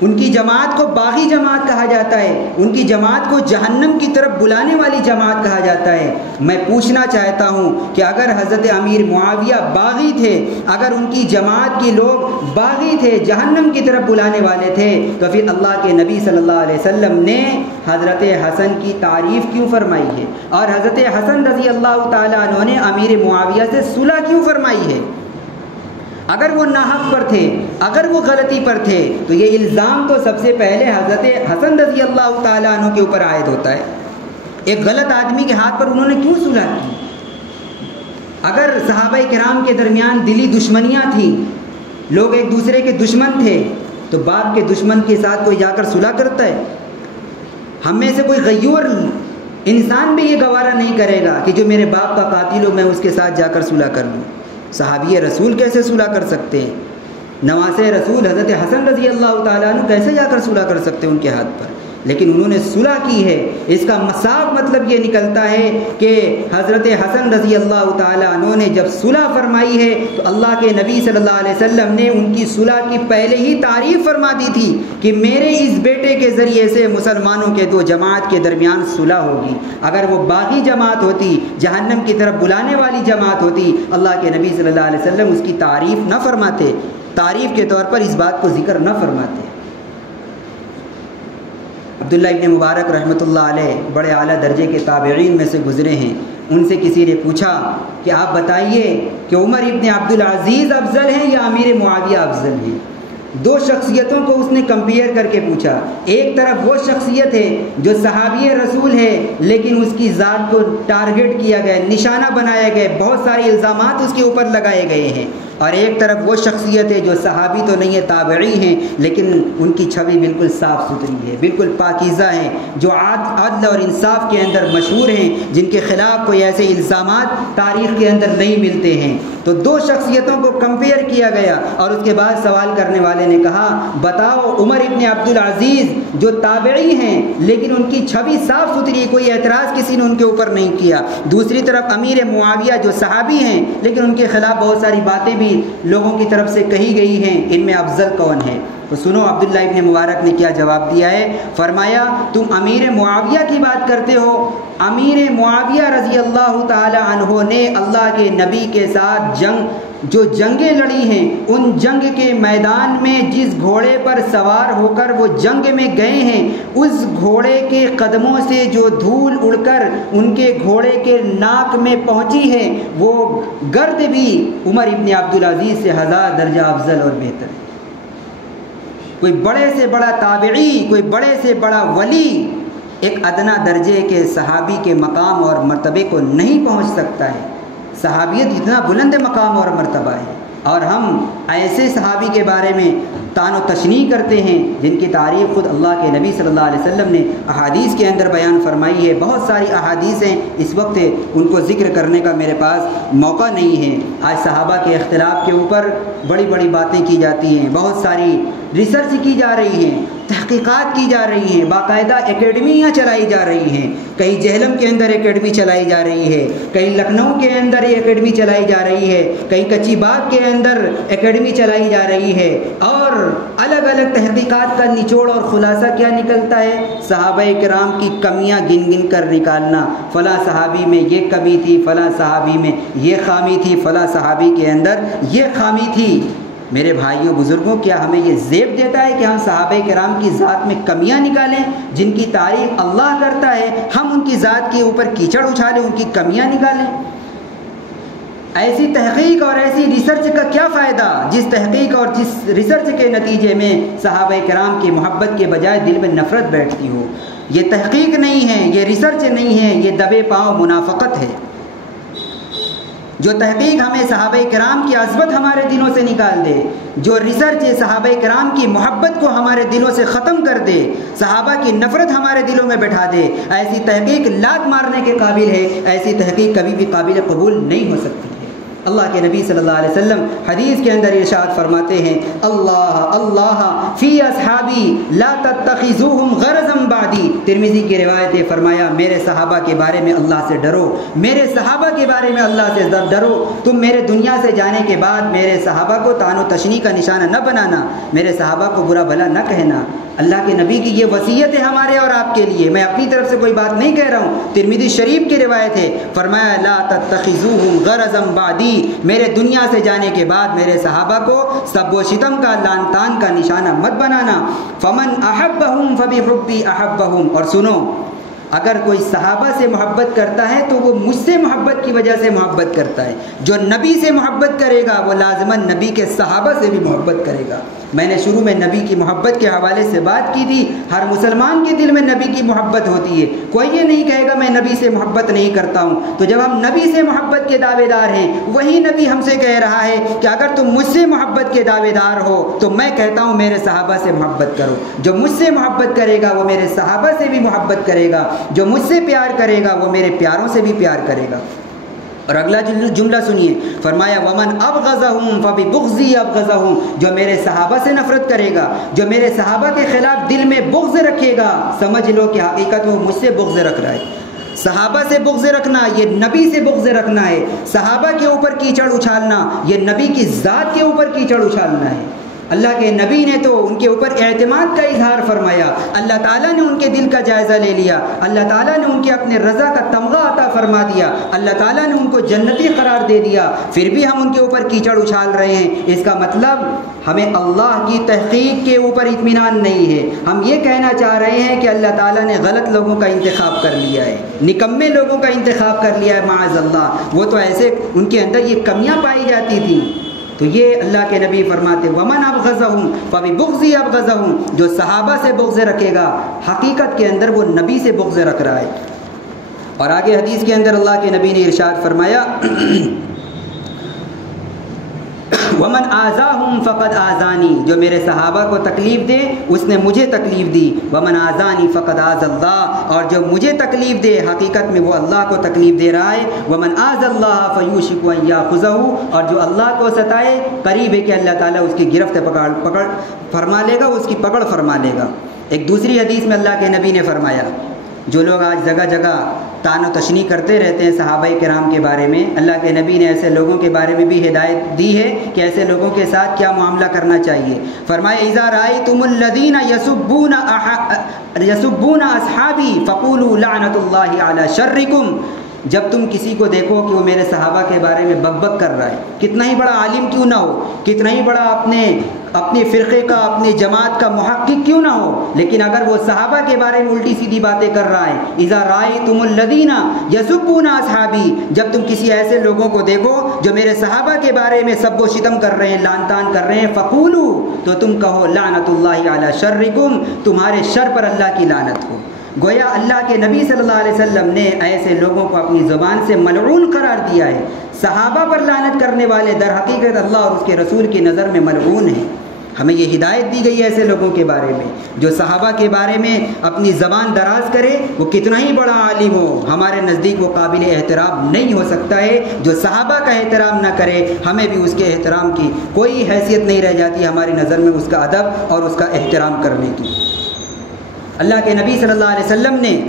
ان کی جماعت کو باغی جماعت کہا جاتا ہے، ان کی جماعت کو جہنم کی طرف بلانے والی جماعت کہا جاتا ہے۔ میں پوچھنا چاہتا ہوں کہ اگر حضرت امیر معاویہ باغی تھے، اگر ان کی جماعت کے لوگ باغی تھے، جہنم کی طرف بلانے والے تھے، تو پھر اللہ کے نبی صلی اللہ علیہ وسلم نے حضرت حسن کی تعریف کیوں فرمائی ہے، اور حضرت حسن رضی اللہ تعالیٰ عنہ نے امیر معاویہ سے صلح کیوں فرمائی ہے؟ اگر وہ ناحق پر تھے، اگر وہ غلطی پر تھے، تو یہ الزام تو سب سے پہلے حضرت حسن رضی اللہ تعالیٰ عنہ کے اوپر عائد ہوتا ہے۔ ایک غلط آدمی کے ہاتھ پر انہوں نے کیوں صلح کی؟ اگر صحابہ کرام کے درمیان دلی دشمنیاں تھیں، لوگ ایک دوسرے کے دشمن تھے، تو باپ کے دشمن کے ساتھ کوئی جا کر صلح کرتا ہے؟ ہم میں سے کوئی غیور انسان بھی یہ گوارا نہیں کرے گا کہ جو میرے باپ کا قاتل ہو میں اس کے ساتھ جا کر صلح کر لوں۔ صحابی رسول کیسے صلح کر سکتے ہیں؟ نواسے رسول حضرت حسن رضی اللہ تعالیٰ عنہ کیسے جا کر صلح کر سکتے ہیں ان کے ہاتھ پر؟ لیکن انہوں نے صلح کی ہے۔ اس کا صاف مطلب یہ نکلتا ہے کہ حضرت حسن رضی اللہ تعالیٰ عنہ نے جب صلح فرمائی ہے تو اللہ کے نبی صلی اللہ علیہ وسلم نے ان کی صلح کی پہلے ہی تعریف فرما دی تھی کہ میرے اس بیٹے کے ذریعے سے مسلمانوں کے 2 جماعت کے درمیان صلح ہوگی۔ اگر وہ باغی جماعت ہوتی، جہنم کی طرف بلانے والی جماعت ہوتی، اللہ کے نبی صلی اللہ علیہ وسلم اس کی تعریف نہ فرماتے، تعریف کے طور پر اس بات کو ذکر نہ فرماتے۔ عبداللہ ابن مبارک رحمۃ اللہ علیہ بڑے اعلیٰ درجے کے تابعین میں سے گزرے ہیں۔ ان سے کسی نے پوچھا کہ آپ بتائیے کہ عمر ابن عبدالعزیز افضل ہیں یا امیر معاویہ افضل ہیں؟ 2 شخصیتوں کو اس نے کمپیئر کر کے پوچھا۔ ایک طرف وہ شخصیت ہے جو صحابی رسول ہے لیکن اس کی ذات کو ٹارگٹ کیا گیا، نشانہ بنایا گیا، بہت سارے الزامات اس کے اوپر لگائے گئے ہیں، اور ایک طرف وہ شخصیت ہے جو صحابی تو نہیں ہے، تابعی ہیں، لیکن ان کی چھوی بالکل صاف ستھری ہے، بالکل پاکیزہ ہیں، جو عدل اور انصاف کے اندر مشہور ہیں، جن کے خلاف کوئی ایسے الزامات تاریخ کے اندر نہیں ملتے ہیں۔ تو دو شخصیتوں کو کمپیئر کیا گیا اور اس کے بعد سوال کرنے والے نے کہا بتاؤ عمر ابن عبدالعزیز جو تابعی ہیں لیکن ان کی چھوی صاف ستھری, کوئی اعتراض کسی نے ان کے اوپر نہیں کیا. دوسری طرف امیر معاویہ جو صحابی ہیں لیکن ان کے خلاف بہت ساری باتیں بھی لوگوں کی طرف سے کہی گئی ہیں, ان میں افضل کون ہے؟ تو سنو عبداللہ ابن مبارک نے کیا جواب دیا ہے. فرمایا تم امیر معاویہ کی بات کرتے ہو, امیر معاویہ رضی اللہ تعالی عنہ نے اللہ کے نبی کے ساتھ جو جنگیں لڑی ہیں, ان جنگ کے میدان میں جس گھوڑے پر سوار ہو کر وہ جنگ میں گئے ہیں, اس گھوڑے کے قدموں سے جو دھول اڑ کر ان کے گھوڑے کے ناک میں پہنچی ہے وہ گرد بھی عمر ابن عبدالعزیز سے 1000 درجہ افضل اور بہتر ہے. کوئی بڑے سے بڑا تابعی, کوئی بڑے سے بڑا ولی ایک ادنا درجے کے صحابی کے مقام اور مرتبے کو نہیں پہنچ سکتا ہے. صحابیت اتنا بلند مقام اور مرتبہ ہے, اور ہم ایسے صحابی کے بارے میں تان و تشنیع کرتے ہیں جن کی تعریف خود اللہ کے نبی صلی اللہ علیہ وسلم نے احادیث کے اندر بیان فرمائی ہے. بہت ساری احادیث ہیں, اس وقت ان کو ذکر کرنے کا میرے پاس موقع نہیں ہے. آج صحابہ کے اختلاف کے اوپر بڑی بڑی باتیں کی جاتی ہیں, بہت ساری ریسرچ کی جا رہی ہیں, تحقیقات کی جا رہی ہیں, باقاعدہ اکیڈمیاں چلائی جا رہی ہیں. کہیں جہلم کے اندر اکیڈمی چلائی جا رہی ہے, کہیں لکھنؤ کے اندر یہ اکیڈمی چلائی جا رہی ہے, کہیں کچی باغ کے اندر اکیڈمی چلائی جا رہی ہے. اور الگ الگ تحقیقات کا نچوڑ اور خلاصہ کیا نکلتا ہے؟ صحابہ کرام کی کمیاں گن گن کر نکالنا. فلاں صحابی میں یہ کمی تھی, فلاں صحابی میں یہ خامی تھی, فلاں صحابی کے اندر یہ خامی تھی. میرے بھائیوں بزرگوں, کیا ہمیں یہ زیب دیتا ہے کہ ہم صحابہ کرام کی ذات میں کمیاں نکالیں جن کی تعریف اللہ کرتا ہے, ہم ان کی ذات کے اوپر کیچڑ اچھالیں, ان کی کمیاں نکالیں؟ ایسی تحقیق اور ایسی ریسرچ کا کیا فائدہ جس تحقیق اور جس ریسرچ کے نتیجے میں صحابہ کرام کی محبت کے بجائے دل میں نفرت بیٹھتی ہو؟ یہ تحقیق نہیں ہے, یہ ریسرچ نہیں ہے, یہ دبے پاؤں منافقت ہے. جو تحقیق ہمیں صحابہ کرام کی عظمت ہمارے دلوں سے نکال دے, جو ریسرچ صحابہ کرام کی محبت کو ہمارے دلوں سے ختم کر دے, صحابہ کی نفرت ہمارے دلوں میں بٹھا دے, ایسی تحقیق لات مارنے کے قابل ہے. ایسی تحقیق کبھی بھی قابل قبول نہیں ہو سکتی ہے. اللہ کے نبی صلی اللہ علیہ وسلم حدیث کے اندر ارشاد فرماتے ہیں, اللہ اللہ فی اصحابی لا تتخذوہم غرضا بعدی. ترمذی کی روایت ہے, فرمایا میرے صحابہ کے بارے میں اللہ سے ڈرو, میرے صحابہ کے بارے میں اللہ سے ڈرو. تم میرے دنیا سے جانے کے بعد میرے صحابہ کو تان و تشنیع کا نشانہ نہ بنانا, میرے صحابہ کو برا بھلا نہ کہنا. اللہ کے نبی کی یہ وصیت ہے ہمارے اور آپ کے لیے, میں اپنی طرف سے کوئی بات نہیں کہہ رہا ہوں. ترمذی شریف کی روایت ہے, فرمایا لا تتخذوہم غرضا بعدی, میرے دنیا سے جانے کے بعد میرے صحابہ کو سب و شتم کا, لعن طعن کا نشانہ مت بنانا. فمن احبہم فبحبی احبہم. اور سنو, اگر کوئی صحابہ سے محبت کرتا ہے تو وہ مجھ سے محبت کی وجہ سے محبت کرتا ہے. جو نبی سے محبت کرے گا وہ لازماً نبی کے صحابہ سے بھی محبت کرے گا. میں نے شروع میں نبی کی محبت کے حوالے سے بات کی تھی. ہر مسلمان کے دل میں نبی کی محبت ہوتی ہے. کوئی یہ نہیں کہے گا میں نبی سے محبت نہیں کرتا ہوں. تو جب ہم نبی سے محبت کے دعوے دار ہیں, وہی نبی ہم سے کہہ رہا ہے کہ اگر تم مجھ سے محبت کے دعوے دار ہو تو میں کہتا ہوں میرے صحابہ سے محبت کرو. جو مجھ سے محبت کرے گا وہ میرے صحابہ سے بھی محبت کرے گا, جو مجھ سے پیار کرے گا وہ میرے پیاروں سے بھی پیار کرے گا. اور اگلا جملہ سنیے, فرمایا ومن ابغضہم فببغضی ابغضہم. جو میرے صحابہ سے نفرت کرے گا, جو میرے صحابہ کے خلاف دل میں بغض رکھے گا, سمجھ لو کہ حقیقت وہ مجھ سے بغض رکھ رہا ہے. صحابہ سے بغض رکھنا یہ نبی سے بغض رکھنا ہے. صحابہ کے اوپر کیچڑ اچھالنا یہ نبی کی ذات کے اوپر کیچڑ اچھالنا ہے. اللہ کے نبی نے تو ان کے اوپر اعتماد کا اظہار فرمایا, اللہ تعالیٰ نے ان کے دل کا جائزہ لے لیا, اللہ تعالیٰ نے ان کے اپنے رضا کا تمغہ عطا فرما دیا, اللہ تعالیٰ نے ان کو جنتی قرار دے دیا, پھر بھی ہم ان کے اوپر کیچڑ اچھال رہے ہیں. اس کا مطلب ہمیں اللہ کی تحقیق کے اوپر اطمینان نہیں ہے. ہم یہ کہنا چاہ رہے ہیں کہ اللہ تعالیٰ نے غلط لوگوں کا انتخاب کر لیا ہے, نکمے لوگوں کا انتخاب کر لیا ہے معاذ اللہ. وہ تو ایسے ان کے اندر یہ کمیاں پائی جاتی تھیں. تو یہ اللہ کے نبی فرماتے ومن ابغضہم فببغضی ابغضہم. جو صحابہ سے بغض رکھے گا حقیقت کے اندر وہ نبی سے بغض رکھ رہا ہے. اور آگے حدیث کے اندر اللہ کے نبی نے ارشاد فرمایا ومن آذاہم فقد آذانی، جو میرے صحابہ کو تکلیف دے اس نے مجھے تکلیف دی، ومن آذانی فقد آذ اللہ، اور جو مجھے تکلیف دے حقیقت میں وہ اللہ کو تکلیف دے رہا ہے، ومن آذ اللہ فیوشک ان یاخذہ، اور جو اللہ کو ستائے قریب ہے کہ اللہ تعالیٰ اس کی گرفت پکڑ فرما لے گا، اس کی پکڑ فرما لے گا۔ ایک دوسری حدیث میں اللہ کے نبی نے فرمایا، جو لوگ آج جگہ جگہ طعن و تشنیع کرتے رہتے ہیں صحابہ کرام کے بارے میں، اللہ کے نبی نے ایسے لوگوں کے بارے میں بھی ہدایت دی ہے کہ ایسے لوگوں کے ساتھ کیا معاملہ کرنا چاہیے۔ فرمایا اذا رأیتم الذین یسبون اصحابی فقولوا لعنت اللہ علی شرکم، جب تم کسی کو دیکھو کہ وہ میرے صحابہ کے بارے میں بک بک کر رہا ہے، کتنا ہی بڑا عالم کیوں نہ ہو، کتنا ہی بڑا اپنے فرقے کا اپنی جماعت کا محقق کیوں نہ ہو، لیکن اگر وہ صحابہ کے بارے میں الٹی سیدھی باتیں کر رہا ہے، اذا رأیتم الذین یسبون اصحابی، جب تم کسی ایسے لوگوں کو دیکھو جو میرے صحابہ کے بارے میں سب و شتم کر رہے ہیں، لعن طعن کر رہے ہیں، فقولوا، تو تم کہو لعنت اللہ علی شرکم، تمہارے شر پر اللہ کی لعنت ہو۔ گویا اللہ کے نبی صلی اللہ علیہ وسلم نے ایسے لوگوں کو اپنی زبان سے ملعون قرار دیا ہے۔ صحابہ پر لعنت کرنے والے در حقیقت اللہ اور اس کے رسول کی نظر میں ملعون ہیں۔ ہمیں یہ ہدایت دی گئی ہے ایسے لوگوں کے بارے میں، جو صحابہ کے بارے میں اپنی زبان دراز کرے، وہ کتنا ہی بڑا عالم ہو، ہمارے نزدیک وہ قابل احترام نہیں ہو سکتا ہے۔ جو صحابہ کا احترام نہ کرے، ہمیں بھی اس کے احترام کی کوئی حیثیت نہیں رہ جاتی ہماری نظر میں اس کا ادب اور اس کا احترام کرنے کی۔ اللہ کے نبی صلی اللہ علیہ وسلم نے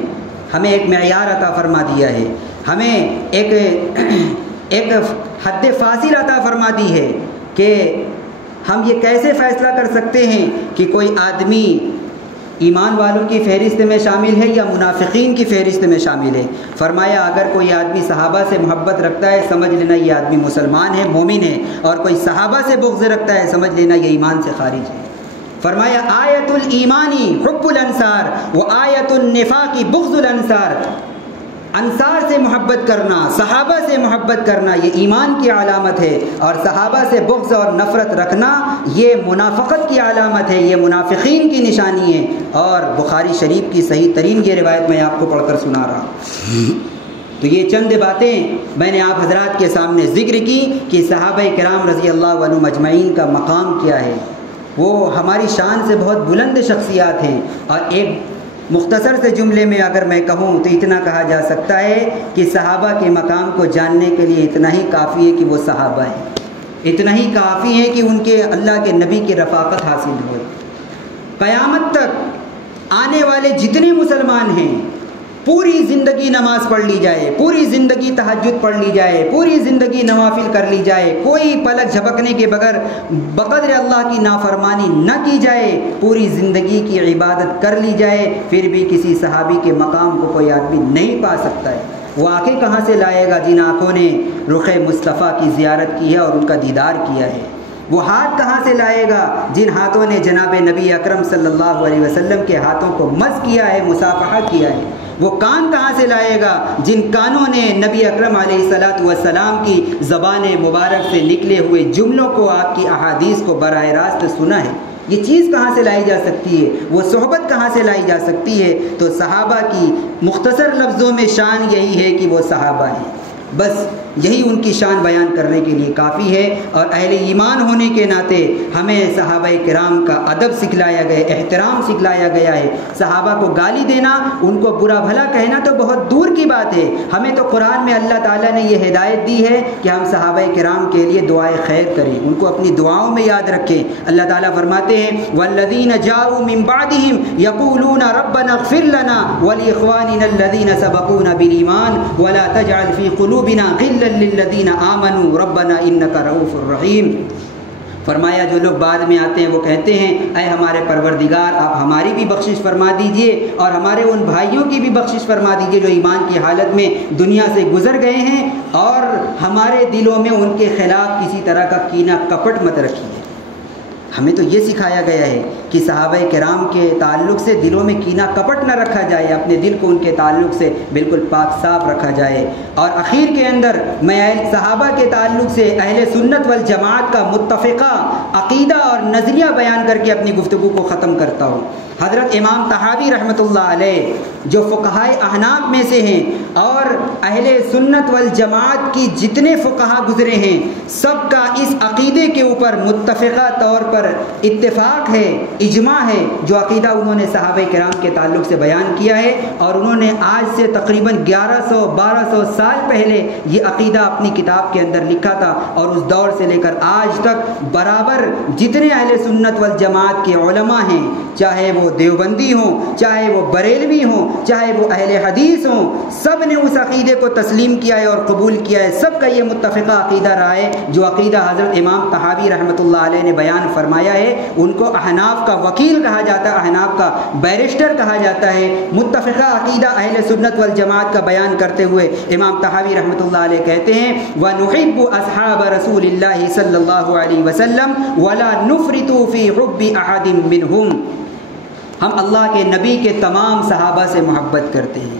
ہمیں ایک معیار عطا فرما دیا ہے، ہمیں ایک حد فاصل عطا فرما دی ہے کہ ہم یہ کیسے فیصلہ کر سکتے ہیں کہ کوئی آدمی ایمان والوں کی فہرست میں شامل ہے یا منافقین کی فہرست میں شامل ہے۔ فرمایا اگر کوئی آدمی صحابہ سے محبت رکھتا ہے سمجھ لینا یہ آدمی مسلمان ہے، مومن ہے، اور کوئی صحابہ سے بغض رکھتا ہے سمجھ لینا یہ ایمان سے خارج ہے۔ فرمایا آیت الایمانی حب الانصار و آیت النفاق بغض الانصار، انصار سے محبت کرنا، صحابہ سے محبت کرنا یہ ایمان کی علامت ہے، اور صحابہ سے بغض اور نفرت رکھنا یہ منافقت کی علامت ہے، یہ منافقین کی نشانی ہے۔ اور بخاری شریف کی صحیح ترین یہ روایت میں آپ کو پڑھ کر سنا رہا ہوں۔ تو یہ چند باتیں میں نے آپ حضرات کے سامنے ذکر کی کہ صحابہ کرام رضی اللہ عنہم اجمعین کا مقام کیا ہے۔ وہ ہماری شان سے بہت بلند شخصیات ہیں، اور ایک مختصر سے جملے میں اگر میں کہوں تو اتنا کہا جا سکتا ہے کہ صحابہ کے مقام کو جاننے کے لیے اتنا ہی کافی ہے کہ وہ صحابہ ہیں، اتنا ہی کافی ہے کہ ان کے اللہ کے نبی کی رفاقت حاصل ہوئے۔ قیامت تک آنے والے جتنے مسلمان ہیں پوری زندگی نماز پڑھ لی جائے، پوری زندگی تہجد پڑھ لی جائے، پوری زندگی نوافل کر لی جائے، کوئی پلک جھپکنے کے بغیر بقدر اللہ کی نافرمانی نہ کی جائے، پوری زندگی کی عبادت کر لی جائے، پھر بھی کسی صحابی کے مقام کو کوئی آدمی نہیں پا سکتا ہے۔ وہ آنکھیں کہاں سے لائے گا جن آنکھوں نے رخ مصطفیٰ کی زیارت کی ہے اور ان کا دیدار کیا ہے؟ وہ ہاتھ کہاں سے لائے گا جن ہاتھوں نے جناب نبی اکرم صلی اللہ علیہ وسلم کے ہاتھوں کو مس کیا ہے، مصافحہ کیا ہے؟ وہ کان کہاں سے لائے گا جن کانوں نے نبی اکرم علیہ الصلوۃ والسلام کی زبان مبارک سے نکلے ہوئے جملوں کو، آپ کی احادیث کو براہ راست سنا ہے؟ یہ چیز کہاں سے لائی جا سکتی ہے؟ وہ صحبت کہاں سے لائی جا سکتی ہے؟ تو صحابہ کی مختصر لفظوں میں شان یہی ہے کہ وہ صحابہ ہیں، بس یہی ان کی شان بیان کرنے کے لیے کافی ہے۔ اور اہل ایمان ہونے کے ناطے ہمیں صحابہ کرام کا ادب سکھلایا گیا، احترام سکھلایا گیا ہے۔ صحابہ کو گالی دینا، ان کو برا بھلا کہنا تو بہت دور کی بات ہے، ہمیں تو قرآن میں اللہ تعالیٰ نے یہ ہدایت دی ہے کہ ہم صحابہ کرام کے لیے دعائے خیر کریں، ان کو اپنی دعاؤں میں یاد رکھیں۔ اللہ تعالیٰ فرماتے ہیں والذین جاؤوا من بعدہم یقولون ربنا اغفر لنا ولاخواننا الذین سبقونا بالایمان ولا تجعل فی قلوبنا غلا للذین آمنوا ربنا انک رؤوف الرحیم۔ فرمایا جو لوگ بعد میں آتے ہیں وہ کہتے ہیں اے ہمارے پروردگار آپ ہماری بھی بخشش فرما دیجئے اور ہمارے ان بھائیوں کی بھی بخشش فرما دیجئے جو ایمان کی حالت میں دنیا سے گزر گئے ہیں، اور ہمارے دلوں میں ان کے خلاف کسی طرح کا کینہ کپٹ مت رکھیے۔ ہمیں تو یہ سکھایا گیا ہے کہ صحابہ کرام کے تعلق سے دلوں میں کینہ کپٹ نہ رکھا جائے، اپنے دل کو ان کے تعلق سے بالکل پاک صاف رکھا جائے۔ اور اخیر کے اندر میں صحابہ کے تعلق سے اہل سنت والجماعت کا متفقہ عقیدہ اور اور نظریہ بیان کر کے اپنی گفتگو کو ختم کرتا ہوں۔ حضرت امام طحاوی رحمۃ اللہ علیہ جو فقہائے احناف میں سے ہیں اور اہل سنت والجماعت کی جتنے فقہا گزرے ہیں سب کا اس عقیدے کے اوپر متفقہ طور پر اتفاق ہے، اجماع ہے، جو عقیدہ انہوں نے صحابہ کرام کے تعلق سے بیان کیا ہے، اور انہوں نے آج سے تقریباً 1100-1200 سال پہلے یہ عقیدہ اپنی کتاب کے اندر لکھا تھا، اور اس دور سے لے کر آج تک برابر جتنے اہل سنت والجماعت کے علماء ہیں، چاہے وہ دیوبندی ہوں، چاہے وہ بریلوی ہوں، چاہے وہ اہل حدیث ہوں، سب نے اس عقیدے کو تسلیم کیا ہے اور قبول کیا ہے۔ سب کا یہ متفقہ عقیدہ رہا ہے جو عقیدہ حضرت امام طحاوی رحمۃ اللہ علیہ نے بیان فرمایا ہے۔ ان کو احناف کا وکیل کہا جاتا ہے، احناف کا بیرسٹر کہا جاتا ہے۔ متفقہ عقیدہ اہل سنت والجماعت کا بیان کرتے ہوئے امام طحاوی رحمۃ اللہ علیہ کہتے ہیں وَنُحِبُّ أَصْحَابَ رَسُولِ اللَّهِ صلی اللہ علیہ وسلم وَلَا نُفْرِطُ فِي حُبِّ أَحَدٍ مِّنْهُمْ۔ ہم اللہ کے نبی کے تمام صحابہ سے محبت کرتے ہیں،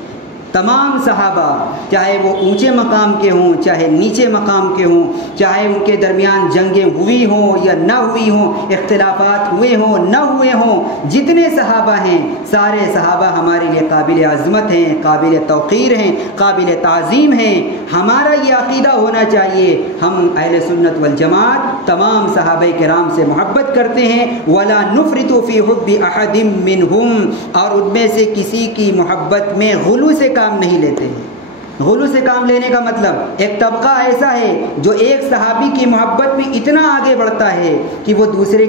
تمام صحابہ، چاہے وہ اونچے مقام کے ہوں چاہے نیچے مقام کے ہوں، چاہے ان کے درمیان جنگیں ہوئی ہوں یا نہ ہوئی ہوں، اختلافات ہوئے ہوں نہ ہوئے ہوں، جتنے صحابہ ہیں سارے صحابہ ہمارے لیے قابل عظمت ہیں، قابل توقیر ہیں، قابل تعظیم ہیں۔ ہمارا یہ عقیدہ ہونا چاہیے، ہم اہل سنت والجماعت تمام صحابہ کرام سے محبت کرتے ہیں، وَلَا نُفْرِطُ فِي حُبِّ أَحَدٍ مِّنْهُمْ، اور ان میں سے کسی کی محبت میں غلو سے کام نہیں لیتے ہیں۔ غلو سے کام لینے کا مطلب ایک طبقہ ایسا ہے جو ایک صحابی کی محبت میں اتنا آگے بڑھتا ہے کہ وہ دوسرے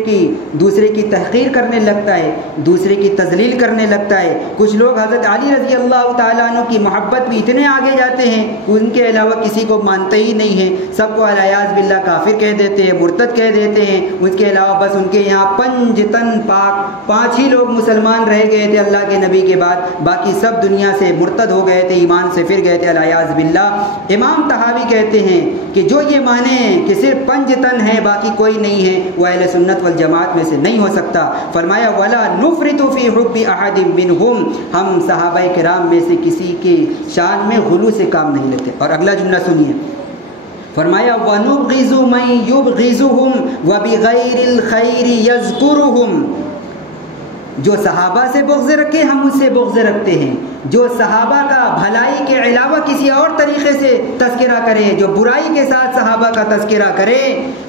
کی تحقیر کرنے لگتا ہے، دوسرے کی تذلیل کرنے لگتا ہے۔ کچھ لوگ حضرت علی رضی اللہ تعالیٰ عنہ کی محبت میں اتنے آگے جاتے ہیں ان کے علاوہ کسی کو مانتے ہی نہیں ہیں، سب کو الیاذ باللہ کافر کہہ دیتے ہیں، مرتد کہہ دیتے ہیں۔ اس کے علاوہ بس ان کے یہاں پنج تن پاک 5 ہی لوگ مسلمان رہ گئے تھے اللہ کے نبی کے بعد، باقی سب دنیا سے مرتد ہو گئے تھے، ایمان سے پھر گئے تھے الیاذ باللہ۔ امام طحاوی کہتے ہیں کہ جو یہ مانے کہ صرف 5 تن ہے باقی کوئی نہیں ہے وہ اہل سنت والجماعت میں سے نہیں ہو سکتا۔ فرمایا وَلَا نُفْرِطُ فِي حُبِّ أَحَدٍ مِّنْهُمْ، ہم صحابہ کرام میں سے کسی کی شان میں غلو سے کام نہیں لیتے۔ اور اگلا جملہ سنیے، فرمایا وَنُبْغِضُ مَن يُبْغِضُهُمْ وَبِغَيْرِ الْخَيْرِ يَذْكُرُهُمْ، جو صحابہ سے بغض رکھے ہم اس سے بغض رکھتے ہیں، جو صحابہ کا بھلائی کے علاوہ کسی اور طریقے سے تذکرہ کرے، جو برائی کے ساتھ صحابہ کا تذکرہ کرے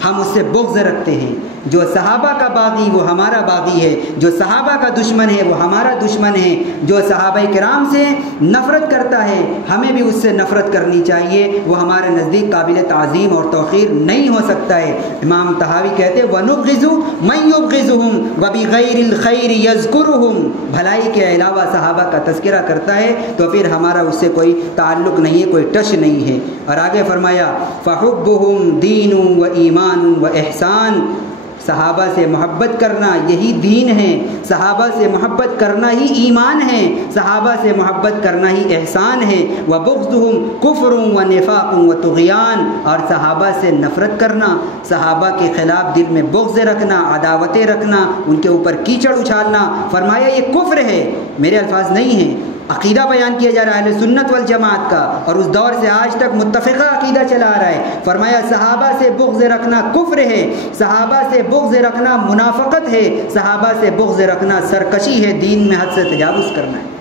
ہم اس سے بغض رکھتے ہیں۔ جو صحابہ کا باغی وہ ہمارا باغی ہے، جو صحابہ کا دشمن ہے وہ ہمارا دشمن ہے، جو صحابہ کرام سے نفرت کرتا ہے ہمیں بھی اس سے نفرت کرنی چاہیے، وہ ہمارے نزدیک قابل تعظیم اور توقیر نہیں ہو سکتا ہے۔ امام طحاوی کہتے ہیں وَنُبْغِضُ مَن يُبْغِضُهُمْ وَبِغَيْرِ الْخَيْرِ يَذْكُرُهُمْ، بھلائی کے علاوہ صحابہ کا تذکرہ کرتا ہے تو پھر ہمارا اس سے کوئی تعلق نہیں ہے، کوئی ٹچ نہیں ہے۔ اور آگے فرمایا فَحُبُّهُمْ دِينٌ وَإِيمَانٌ وَإِحْسَانٌ، صحابہ سے محبت کرنا یہی دین ہے، صحابہ سے محبت کرنا ہی ایمان ہے، صحابہ سے محبت کرنا ہی احسان ہے۔ وَبُغْضُهُمْ كُفْرٌ وَنِفَاقٌ وَطُغْيَانٌ، اور صحابہ سے نفرت کرنا، صحابہ کے خلاف دل میں بغض رکھنا، عداوتیں رکھنا، ان کے اوپر کیچڑ اچھالنا، فرمایا یہ کفر ہے۔ میرے الفاظ نہیں ہیں، عقیدہ بیان کیا جا رہا ہے اہل سنت والجماعت کا، اور اس دور سے آج تک متفقہ عقیدہ چلا آ رہا ہے۔ فرمایا صحابہ سے بغض رکھنا کفر ہے، صحابہ سے بغض رکھنا منافقت ہے، صحابہ سے بغض رکھنا سرکشی ہے، دین میں حد سے تجاوز کرنا ہے۔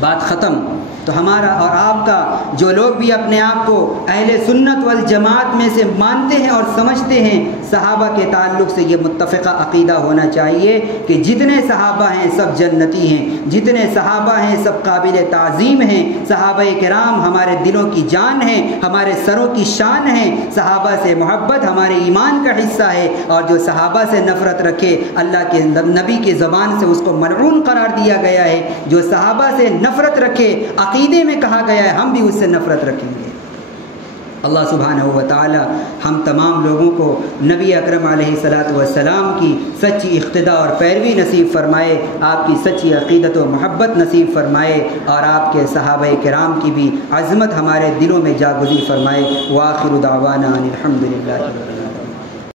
بات ختم۔ تو ہمارا اور آپ کا جو لوگ بھی اپنے آپ کو اہل سنت والجماعت میں سے مانتے ہیں اور سمجھتے ہیں، صحابہ کے تعلق سے یہ متفقہ عقیدہ ہونا چاہیے کہ جتنے صحابہ ہیں سب جنتی ہیں، جتنے صحابہ ہیں سب قابل تعظیم ہیں، صحابہ کرام ہمارے دلوں کی جان ہیں، ہمارے سروں کی شان ہیں، صحابہ سے محبت ہمارے ایمان کا حصہ ہے، اور جو صحابہ سے نفرت رکھے اللہ کے نبی کی زبان سے اس کو ملعون قرار دیا گیا ہے۔ جو صحابہ سے نفرت رکھے عقیدے میں کہا گیا ہے ہم بھی اس سے نفرت رکھیں گے۔ اللہ سبحانہ و تعالی ہم تمام لوگوں کو نبی اکرم علیہ الصلاۃ والسلام کی سچی اقتداء اور پیروی نصیب فرمائے، آپ کی سچی عقیدت و محبت نصیب فرمائے، اور آپ کے صحابہ کرام کی بھی عظمت ہمارے دلوں میں جاگزی فرمائے۔ وآخر دعوانا ان الحمد للہ۔